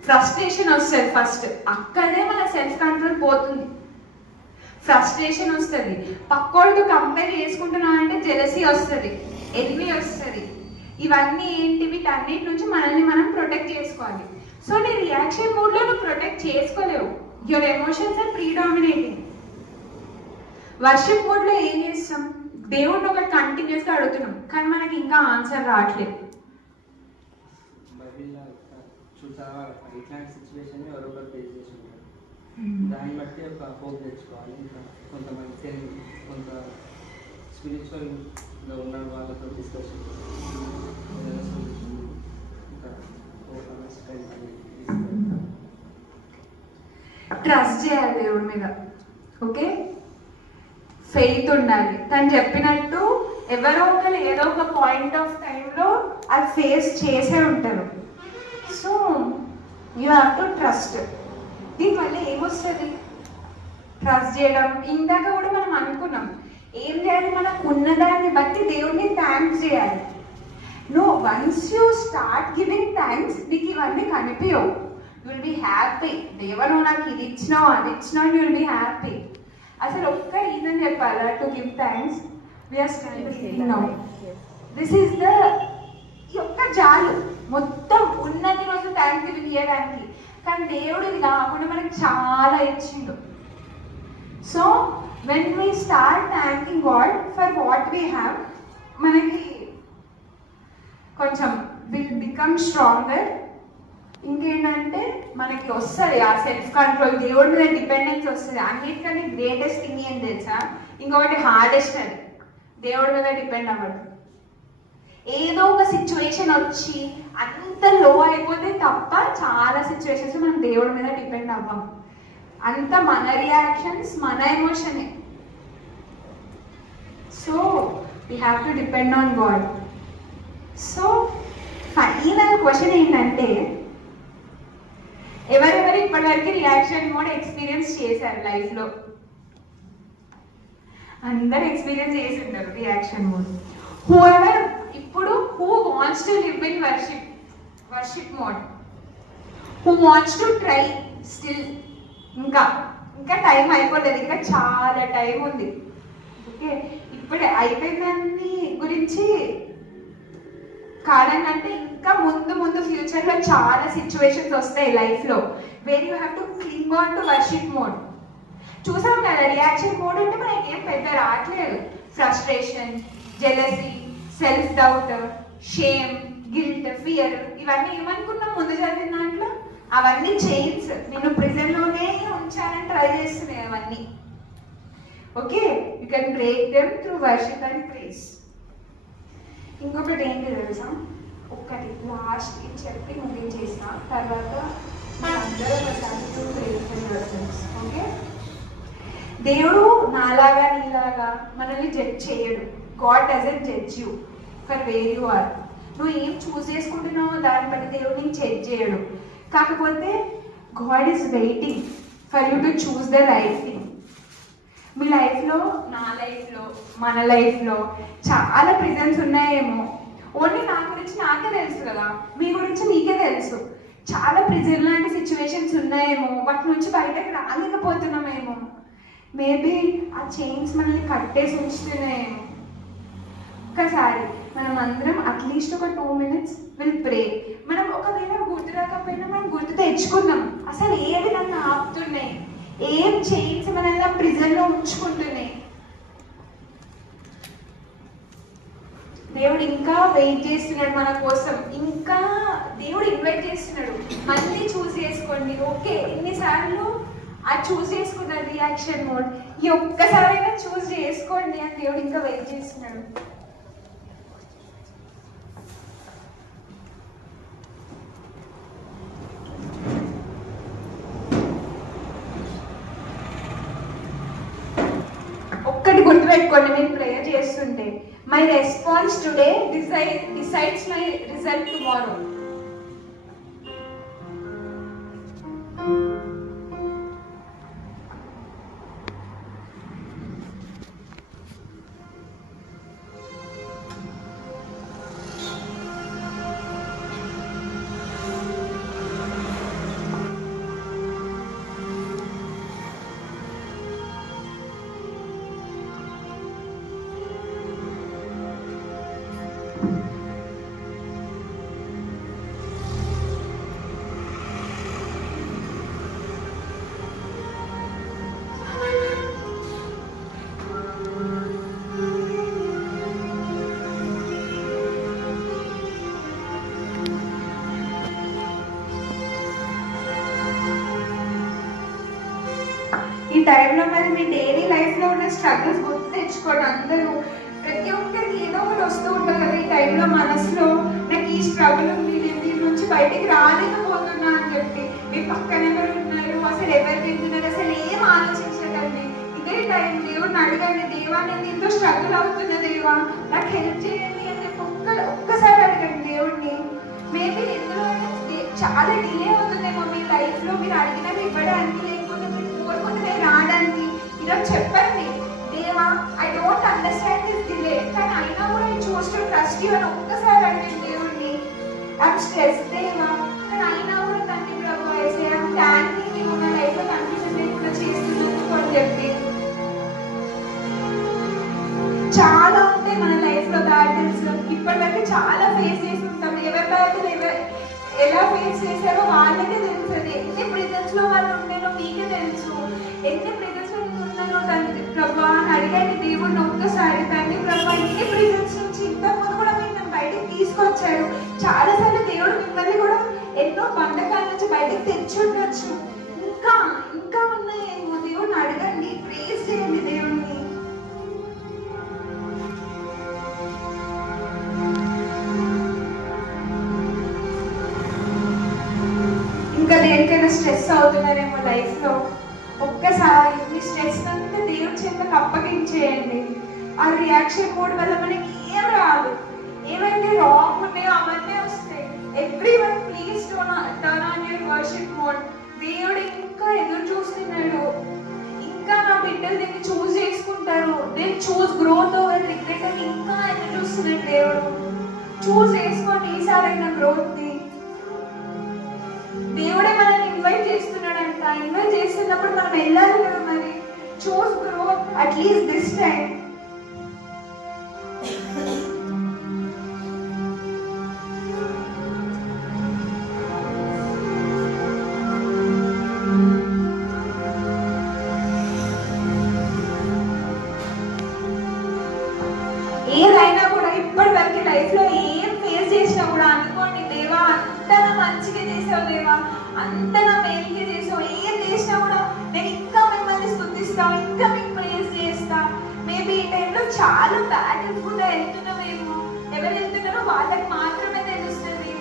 ఫ్రస్ట్రేషన్ వస్తుంది. ఫస్ట్ అక్కడే మన సెల్ఫ్ కంట్రోల్ పోతుంది, ఫ్రస్ట్రేషన్ వస్తుంది. పక్కోడితో కంపేర్ చేసుకుంటున్నా అంటే జెలసీ వస్తుంది, ఎనిమీ వస్తుంది. ఇవన్నీ ఏంటి? వీటన్నిటి నుంచి మనల్ని మనం ప్రొటెక్ట్ చేసుకోవాలి. సో నీ రియాక్షన్ మూడ్లో నువ్వు ప్రొటెక్ట్ చేసుకోలేవు, your emotions are predominating. Worship మూడ్లో ఏం చేస్తాం? దేవుడిని ఒకటి కంటిన్యూస్గా అడుగుతున్నాం, కానీ మనకి ఇంకా ఆన్సర్ రావట్లేదు. చూసావా ఇట్లాంటి సిచ్యువేషన్ ఎవరో ఒకరు ఫేస్ చేసి ఉంటారు, దాన్ని బట్టి ఒక హోప్ తెచ్చుకోవాలి. ఇంకా కొంతమంది కొంత స్పిరిచువల్గా ఉన్న వాళ్ళతో డిస్కషన్, ఏదైనా సొల్యూషన్, ఇంకా ట్రస్ట్ చేయాలి దేవుడి మీద. ఓకే, ఫెయిత్ ఉండాలి. తను చెప్పినట్టు ఎవరో ఒకరు ఏదో ఒక పాయింట్ ఆఫ్ టైంలో అది ఫేస్ చేసే ఉంటారు. So you have to trust. దీనివల్ల ఏమొస్తుంది? ట్రస్ట్ చేయడం. ఇందాక కూడా మనం అనుకున్నాం ఏం చేయాలి? మనకు ఉన్నదాన్ని బట్టి దేవుడిని థ్యాంక్స్ చేయాలి. నువ్వు once you start giving thanks, నీకు ఇవన్నీ కనిపించవు. You will be happy. దేవా నువ్వు నాకు ఇది ఇచ్చినావు అది ఇచ్చినావు, యూ విల్ బీ హ్యాపీ. అసలు ఒక్క రీజన్ చెప్పాలా to give thanks? We're still now. This is the ఒక్క చాలు మొత్తం ఉన్నది రోజు థ్యాంక్ యూ ఇవ్వడానికి. కానీ దేవుడు ఇది కాకుండా మనకి చాలా ఇచ్చిండు. So when we start thanking God for what we have, మనకి కొంచెం విల్ బికమ్ స్ట్రాంగర్. ఇంకేంటంటే మనకి వస్తుంది ఆ సెల్ఫ్ కంట్రోల్, దేవుడి మీద డిపెండెన్స్ వస్తుంది. అన్నిటికంటే గ్రేటెస్ట్ థింగ్ ఏం తెలుసా? ఇంకొకటి హార్డెస్ట్, అది దేవుడి మీద డిపెండ్ అవ్వడు. ఏదో ఒక సిచ్యువేషన్ వచ్చి అంత లో అయిపోతే తప్ప చాలా సిచ్యువేషన్స్ మనం దేవుడి మీద డిపెండ్ అవ్వం. అంత మన రియాక్షన్స్, మన ఎమోషనే. So we have to depend on God. So final question ఏంటంటే, ఎవరెవరు ఇప్పటివరకు రియాక్షన్ మోడ్ ఎక్స్పీరియన్స్ చేశారు లైఫ్లో? అందరు ఎక్స్పీరియన్స్ చేసి ఉంటారు రియాక్షన్ మోడ్. హూఎవర్ ఇప్పుడు who wants to live in worship mode, who wants to try still, ఇంకా టైం అయిపోలేదు, ఇంకా చాలా టైం ఉంది. ఓకే, ఇప్పుడే అయిపోయిందని గురించి కాదంటే ఇంకా ముందు ఫ్యూచర్లో చాలా సిచ్యువేషన్స్ వస్తాయి లైఫ్లో where you have to క్లింగ్ on to worship mode. చూసాం కదా, రియాక్షన్ మోడ్ అంటే మనకి ఏం పెద్ద రావట్లేదు. Frustration, jealousy, self doubt, shame, guilt, fear, ఇవన్నీ ఏమనుకున్నాం ముందు చదివిన దాంట్లో? అవన్నీ చైన్స్, నేను ప్రిజన్లోనే ఉంచాలని ట్రై చేస్తున్నాయి అవన్నీ. Okay, you can break them through worship and praise. ఇంకొకటి ఏంటి తెలుసా, ఒక్కటి లాస్ట్ చెప్పి ముగించేసిన తర్వాత అందరూ ఓకే. దేవుడు నాలాగా నీలాగా మనల్ని జడ్జ్ చేయడు. God doesn't judge you for where you are. నువ్వు ఏం చూస్ చేసుకుంటున్నావో దాన్ని బట్టి దేవుడు నీకు జడ్జ్ చేయడు. కాకపోతే God is waiting for you to choose the right thing. మీ లైఫ్లో, నా లైఫ్లో, మన లైఫ్లో చాలా ప్రిజన్స్ ఉన్నాయేమో. ఓన్లీ నా గురించి నాకే తెలుసు కదా, మీ గురించి మీకే తెలుసు. చాలా ప్రిజన్ లాంటి సిచ్యువేషన్స్ ఉన్నాయేమో, వాటి నుంచి బయటకు రాలేకపోతున్నామేమో. మేబీ ఆ చైన్స్ మనల్ని కట్టేసి ఉంచుతున్నాయేమో. ఒక్కసారి మనం అందరం అట్లీస్ట్ ఒక 2 minutes విల్ ప్రే. మనం ఒకవేళ గుర్తు రాకపోయినా మనం గుర్తు తెచ్చుకుందాం, అసలు ఏవి నన్ను ఆపుతున్నాయి, ఏం చైన్స్ మనల్ని ప్రిజన్లో ఉంచుకుంటున్నాయి. దేవుడు ఇంకా వెయిట్ చేస్తున్నాడు మన కోసం, ఇంకా దేవుడు ఇన్వైట్ చేస్తున్నాడు, మళ్ళీ చూస్ చేసుకోండి. ఓకే, ఎన్నిసార్లు ఆ చూస్ చేసుకున్న రియాక్షన్ మోడ్, ఈ ఒక్కసారైనా చూస్ చేసుకోండి అని దేవుడు ఇంకా వెయిట్ చేస్తున్నాడు. ఒక్కటి గుర్తుపెట్టుకోండి, నేను ప్రేయర్ చేస్తుంటే, my response today decides my result tomorrow. ఈ టైంలో మరి మీ డైలీ లైఫ్లో ఉన్న స్ట్రగుల్స్ గుర్తు తెచ్చుకోండి. అందరూ, ప్రతి ఒక్కరికి ఏదో ఒకటి వస్తూ ఉంటుంది కదా ఈ టైంలో మనసులో, నాకు ఈ స్ట్రగుల్ ఉంది, నేను దీని నుంచి బయటికి రాలేకపోతున్నా అని చెప్పి. మీ పక్కన ఎవరు ఉన్నారు, అసలు ఎవరు వింటున్నారు, అసలు ఏం ఆలోచించకండి. ఇదే టైం దేవుడిని అడగండి, దేవా నేను దీంతో స్ట్రగుల్ అవుతున్నా, దేవా నాకు హెల్ప్ చేయండి అని చెప్పి ఒక్కసారి అడగండి దేవుడిని. మేబీ ఎందులో చాలా డిలే అవుతుందేమో మీ లైఫ్లో, మీరు అడిగినవి ఇవ్వడానికి, లేకపోతే మీరు కోరుకుంటే రావడానికి. ఈరోజు చెప్పండి, దేవా I don't understand this delay, కానీ అయినా కూడా I choose to trust you అని ఒక్కసారి అడిగిన దేవుడిని. ఐఎమ్ స్ట్రెస్ దేవా, కానీ అయినా కూడా తండ్రి ప్రభు వేసే ఐఎమ్ థ్యాంకింగ్ యూ నా లైఫ్లో కన్ఫ్యూజన్ లేకుండా చేస్తున్నందుకు అని చెప్పి. చాలా ఉంటాయి మన లైఫ్లో బ్యాటిల్స్, ఇప్పటివరకు చాలా ఫేస్ చేసి ఉంటాం. ఎవరి బ్యాటిల్ ఎలా ఫేస్ చేశారో వాళ్ళకే తెలుస్తుంది. ఎన్ని ప్రిజన్స్లో వాళ్ళు ఉండేనో మీకే తెలుసు. ఎన్ని ప్రిజన్స్లో నేను ఉన్నానో తండ్రి ప్రభు అని అడిగాను దేవుడిని ఒక్కసారి. తండ్రి ప్రభు ఎన్ని ప్రిజన్స్ నుంచి ఇంతకుముందు కూడా మీరు నన్ను బయటకు తీసుకొచ్చారు. చాలాసార్లు దేవుడు మిమ్మల్ని కూడా ఎన్నో బంధకాల నుంచి బయటకు తెచ్చి ఉండొచ్చు. ఇంకా ఉన్నాయేమో, దేవుడిని అడగండి, ప్రేస్ చేయండి దేవుడిని. స్ట్రెస్ అవుతున్నారేమో లైఫ్లో, ఒక్కసారి మీ స్ట్రెస్ అంతా దేవుడి చేతకు అప్పగించేయండి. ఆ రియాక్షన్ మోడ్ వల్ల మనకి ఏం రాదు, ఏమైతే రాంగ్ ఉన్నాయో అవన్నీ వస్తాయి. Everyone please turn on your worship mode. దేవుడు ఇంకా ఎదురు చూస్తున్నాడు, ఇంకా నా బిడ్డలు దీన్ని చూస్ చేసుకుంటారు, నేను చూస్ గ్రోత్ ఓవర్ రిగ్రెట్ అని ఇంకా ఎదురు చూస్తున్నాడు దేవుడు. చూస్ చేసుకోండి ఈసారైనా గ్రోత్ ని. దేవుడే మనల్ని ఇన్వైట్ చేస్తున్నాడంట, ఇన్వైట్ చేస్తున్నప్పుడు మనం వెళ్ళాలి కదా మరి. చూస్ గ్రోత్ అట్లీస్ట్ దిస్ టైం. ఏదైనా కూడా ఇప్పటి వరకు లైఫ్ లో ఏం ఫేస్ చేసినా కూడా అనుకోండి, దేవా అంత నా మంచిగా చేసావు, దేవా అంత నా మేలుగా చేసావు, ఏం చేసినా కూడా నేను ఇంకా మిమ్మల్ని స్తుతిస్తా, ఇంకా మీకు ప్రేజ్ చేస్తా. మేబీ ఈ టైంలో చాలా బ్యాటిల్స్ కూడా వెళ్తున్నామేమో, ఎవరు వెళ్తున్నారో వాళ్ళకి మాత్రమే తెలుస్తుంది,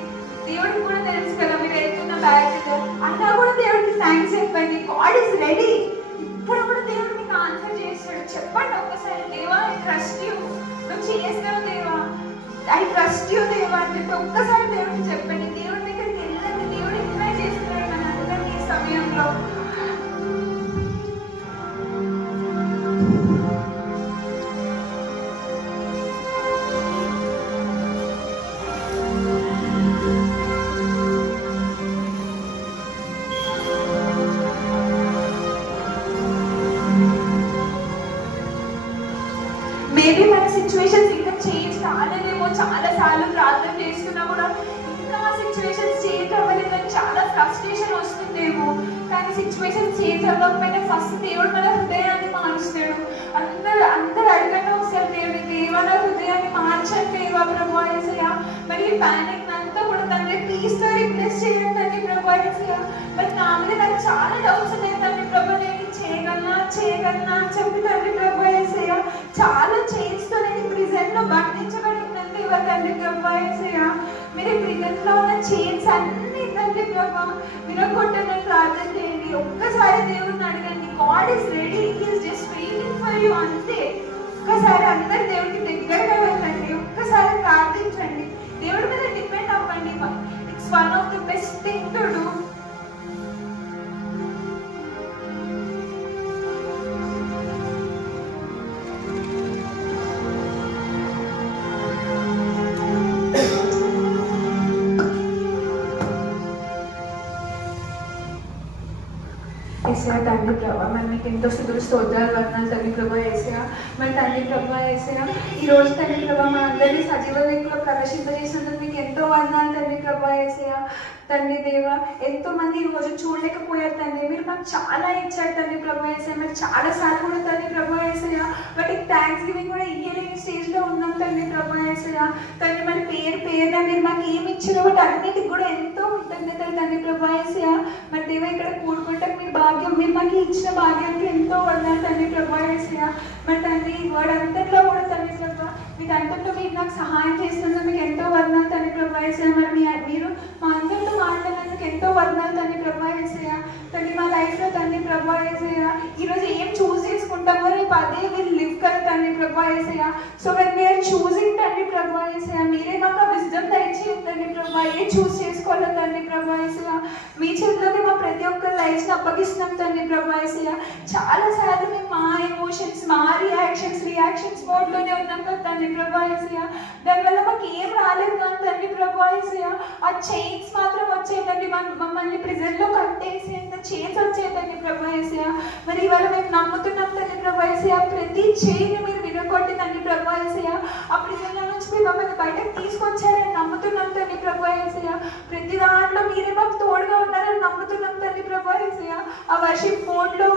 దేవుడికి కూడా తెలుసు కదా మీరు వెళ్తున్న బ్యాటిల్. అన్నా కూడా దేవుడికి థ్యాంక్స్ చెప్పండి. God is ready. ఇప్పుడు కూడా దేవుడు మీకు ఆన్సర్ చేస్తాడు. చెప్పండి ఒక్కసారి, దేవా ఐ ట్రస్ట్ యూ, నువ్వు చేస్తావు దేవా, ఐ ట్రస్ట్ యూ దేవా అని చెప్పి ఒక్కసారి దేవుడికి చెప్పండి. దేవుడి దగ్గరికి వెళ్ళండి, దేవుడు ఇన్వైట్ చేస్తున్నాడు మన అందరినీ ఈ సమయంలో. మేబీ మన సిచ్యువేషన్స్ ఇంకా చేంజ్ కాలేదేమో, చాలా సార్లు ప్రార్థన చేస్తున్నా కూడా ఇంకా సిచ్యువేషన్స్ చేంజ్ అవ్వలేదని చాలా ఫ్రస్ట్రేషన్ వస్తుందేమో. కానీ సిచ్యువేషన్ చేంజ్ అవ్వకపోయినా ఫస్ట్ దేవుడు మన హృదయాన్ని మారుస్తాడు. అందరూ అడగండి ఒకసారి దేవుడి, దేవా నా హృదయాన్ని మార్చండి దేవా ప్రభువా యేసయ్యా. మరి ఈ ప్యానిక్ అంతా కూడా తండ్రి ప్లీజ్ తో రిప్లేస్ చేయండి తండ్రి ప్రభువా యేసయ్యా. మరి నా మీద నాకు చాలా డౌట్స్ ఉన్నాయి తండ్రి ప్రభు, నేను చేయగలనా అని చెప్పి తండ్రి ప్రభువా యేసయ్యా. చాలా చైన్స్ తో నేను ప్రిజన్ లో బంధించబడి ఉన్నాను దేవా తండ్రి ప్రభువా యేసయ్యా. మీరు ప్రిజన్ లో ఉన్న చైన్స్ అన్ని తండ్రి ప్రభు విరగొట్టమని ప్రార్థన చేయండి. ఒక్కసారి దేవుడిని అడగండి. God is ready, he is just waiting for you అంతే. ఒక్కసారి అందరు దేవుడికి దగ్గరగా వెళ్ళండి, ఒక్కసారి ప్రార్థించండి, దేవుడి మీద డిపెండ్ అవ్వండి. It's one of the best thing to do. Yesayya తండ్రి ప్రభా, మరి మీకు ఎంతో స్తుతులు స్తోత్రాలు వందనాలు తండ్రి ప్రభా ఏసయ్యా. మరి తండ్రి ప్రభా ఏసయ్యా, ఈ రోజు తండ్రి ప్రభా మా అందరినీ సజీవ లెక్కలో ప్రవేశింపజేసినందుకు మీకు ఎంతో వందనాలు తండ్రి ప్రభా ఏసయ్యా. తండ్రి దేవా, ఎంతో మంది ఈ రోజు చూడలేకపోయారు తండ్రి, మీరు మాకు చాలా ఇచ్చారు తండ్రి ప్రభా యేసయ్యా. మరి చాలా సార్లు కూడా తండ్రి ప్రభా యేసయ్యా బట్ థ్యాంక్స్ గివింగ్ కూడా ఇయ్యలేని స్టేజ్ లో ఉన్నాం తండ్రి ప్రభా యేసయ్యా. తండ్రి మరి పేరున మీరు మాకు ఏమి ఇచ్చారో బట్ అన్నిటికి కూడా ఎంతో ఉంటుంది తండ్రి ప్రభా యేసయ్యా. మరి దేవా ఇక్కడ కూడుకుంటే మీ భాగ్యం, మీరు మాకు ఇచ్చిన భాగ్యానికి ఎంతో వందనాలు తండ్రి ప్రభా యేసయ్యా. మరి తండ్రి ఈ వర్డ్ అంతట్లో కూడా తండ్రి ప్రభా మీకు అంతట్లో మీరు నాకు సహాయం చేస్తున్నందుకు మీకు ఎంతో వందనాలు తండ్రి ప్రభా యేసయ్యా. మరి మీరు మా అందరితో మాట్లాడడానికి ఎంతో వందనాలు తండ్రి ప్రభా యేసయ్యా. తండ్రి మా లైఫ్ లో తండ్రి ప్రభా యేసయ్యా ఈరోజు ఏం చూస్ చేసుకుంటామో రేపు అదే విల్ లివ్ కదా తండ్రి ప్రభా యేసయ్యా. సో వెన్ వీఆర్ చూసింగ్ తండ్రి ప్రభా యేసయ్యా, మీరే మాకు ఆ విజ్డమ్ దయచేయండి తండ్రి ప్రభా, ఏ చూస్ చేసుకోవాలో తండ్రి ప్రభా యేసయ్యా. మీ చేతిలోకి మా ప్రతి ఒక్క లైఫ్ని అప్పగిస్తున్నాం తండ్రి ప్రభా యేసయ్యా. చాలా సార్లు మేము మా ఎమోషన్స్, మా రియాక్షన్స్ మోడ్లోనే ఉన్నాం కదా తండ్రి ప్రభా యేసయ్యా. దానివల్ల మాకు ఏం రాలేదు కానీ తండ్రి ప్రభా యేసయ్యా ఆ చైన్స్ మాత్రం వచ్చేటండి, మమ్మల్ని ప్రిజన్ లో కట్టేసేంత చైన్స్ వచ్చేటండి ప్రభా యేసయ్యా. మరి ఇవాళ మేము నమ్ముతున్నాం తండ్రి ప్రభా యేసయ్యా, ప్రతి చైన్ మీరు విరగొట్టి తండ్రి ప్రభా యేసయ్యా ఆ ప్రిజన్ లో నుంచి మీరు మమ్మల్ని బయటకు తీసుకొచ్చారని నమ్ముతున్నాం తండ్రి ప్రభా యేసయ్యా. ప్రతి దాంట్లో మీరే మాకు తోడుగా ఉన్నారని నమ్ముతున్నాం తండ్రి ప్రభా యేసయ్యా. ఆ వర్షిప్ మోడ్ లో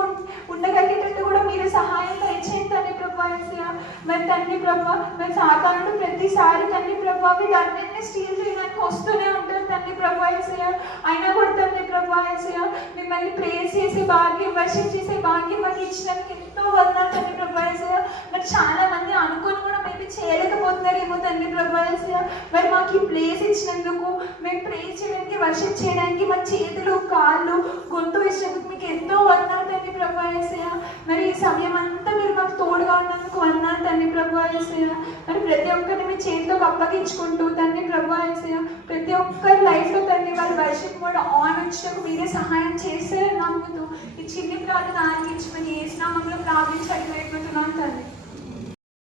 ఉండగలిగేటట్టు కూడా మీరు సహాయం దయచేయండి తండ్రి ప్రభా యేసయ్యా. మరి తండ్రి ప్రభా మరి సాతానుడు ప్రతిసారి తండ్రి ప్రభా వీటన్నిటిని స్టీల్ చేయడానికి వస్తూనే ఉంటారు తండ్రి ప్రభా యేసయ్యా. అయినా కూడా తండ్రి ప్రభా యేసయ్యా మిమ్మల్ని ప్రేయర్ చేసే భాగ్యం, వర్షిప్ చేసే భాగ్యం మాకు ఇచ్చినందుకు ఎంతో వందనాలు తండ్రి ప్రభా యేసయ్యా. మరి చాలా మంది అనుకుని కూడా మేబీ చేయలేకపోతున్నారేమో తండ్రి ప్రభా యేసయ్యా. మరి మాకు ఈ ప్లేస్ ఇచ్చినందుకు, మేము ప్రేయర్ చేయడానికి, వర్షిప్ చేయడానికి మా చేతులు, కాళ్ళు, గొంతు ఇచ్చినందుకు మీకు ఎంతో వందనాలు తండ్రి ప్రభా యేసయ్యా. మరి ఈ సమయం అంతా మీరు మాకు తోడుగా ఉన్నందుకు వందనాలు తండ్రి ప్రభా యేసయ్యా. మరి ప్రతి ఒక్కరిని మీ చేతిలోకి అప్పగించుకుంటూ తండ్రి ప్రభా యేసయ్యా ప్రతి ఒక్కరి లైఫ్లో తండ్రి వాళ్ళ వర్షిప్ కూడా ఆన్ వచ్చేందుకు మీరే సహాయం చేస్తే నమ్ముతూ ఈ చిన్ని ప్రార్థన ఆలకించమని యేసు నామములో ప్రార్థించి అడిగి వేడుకుంటున్నాను తండ్రి.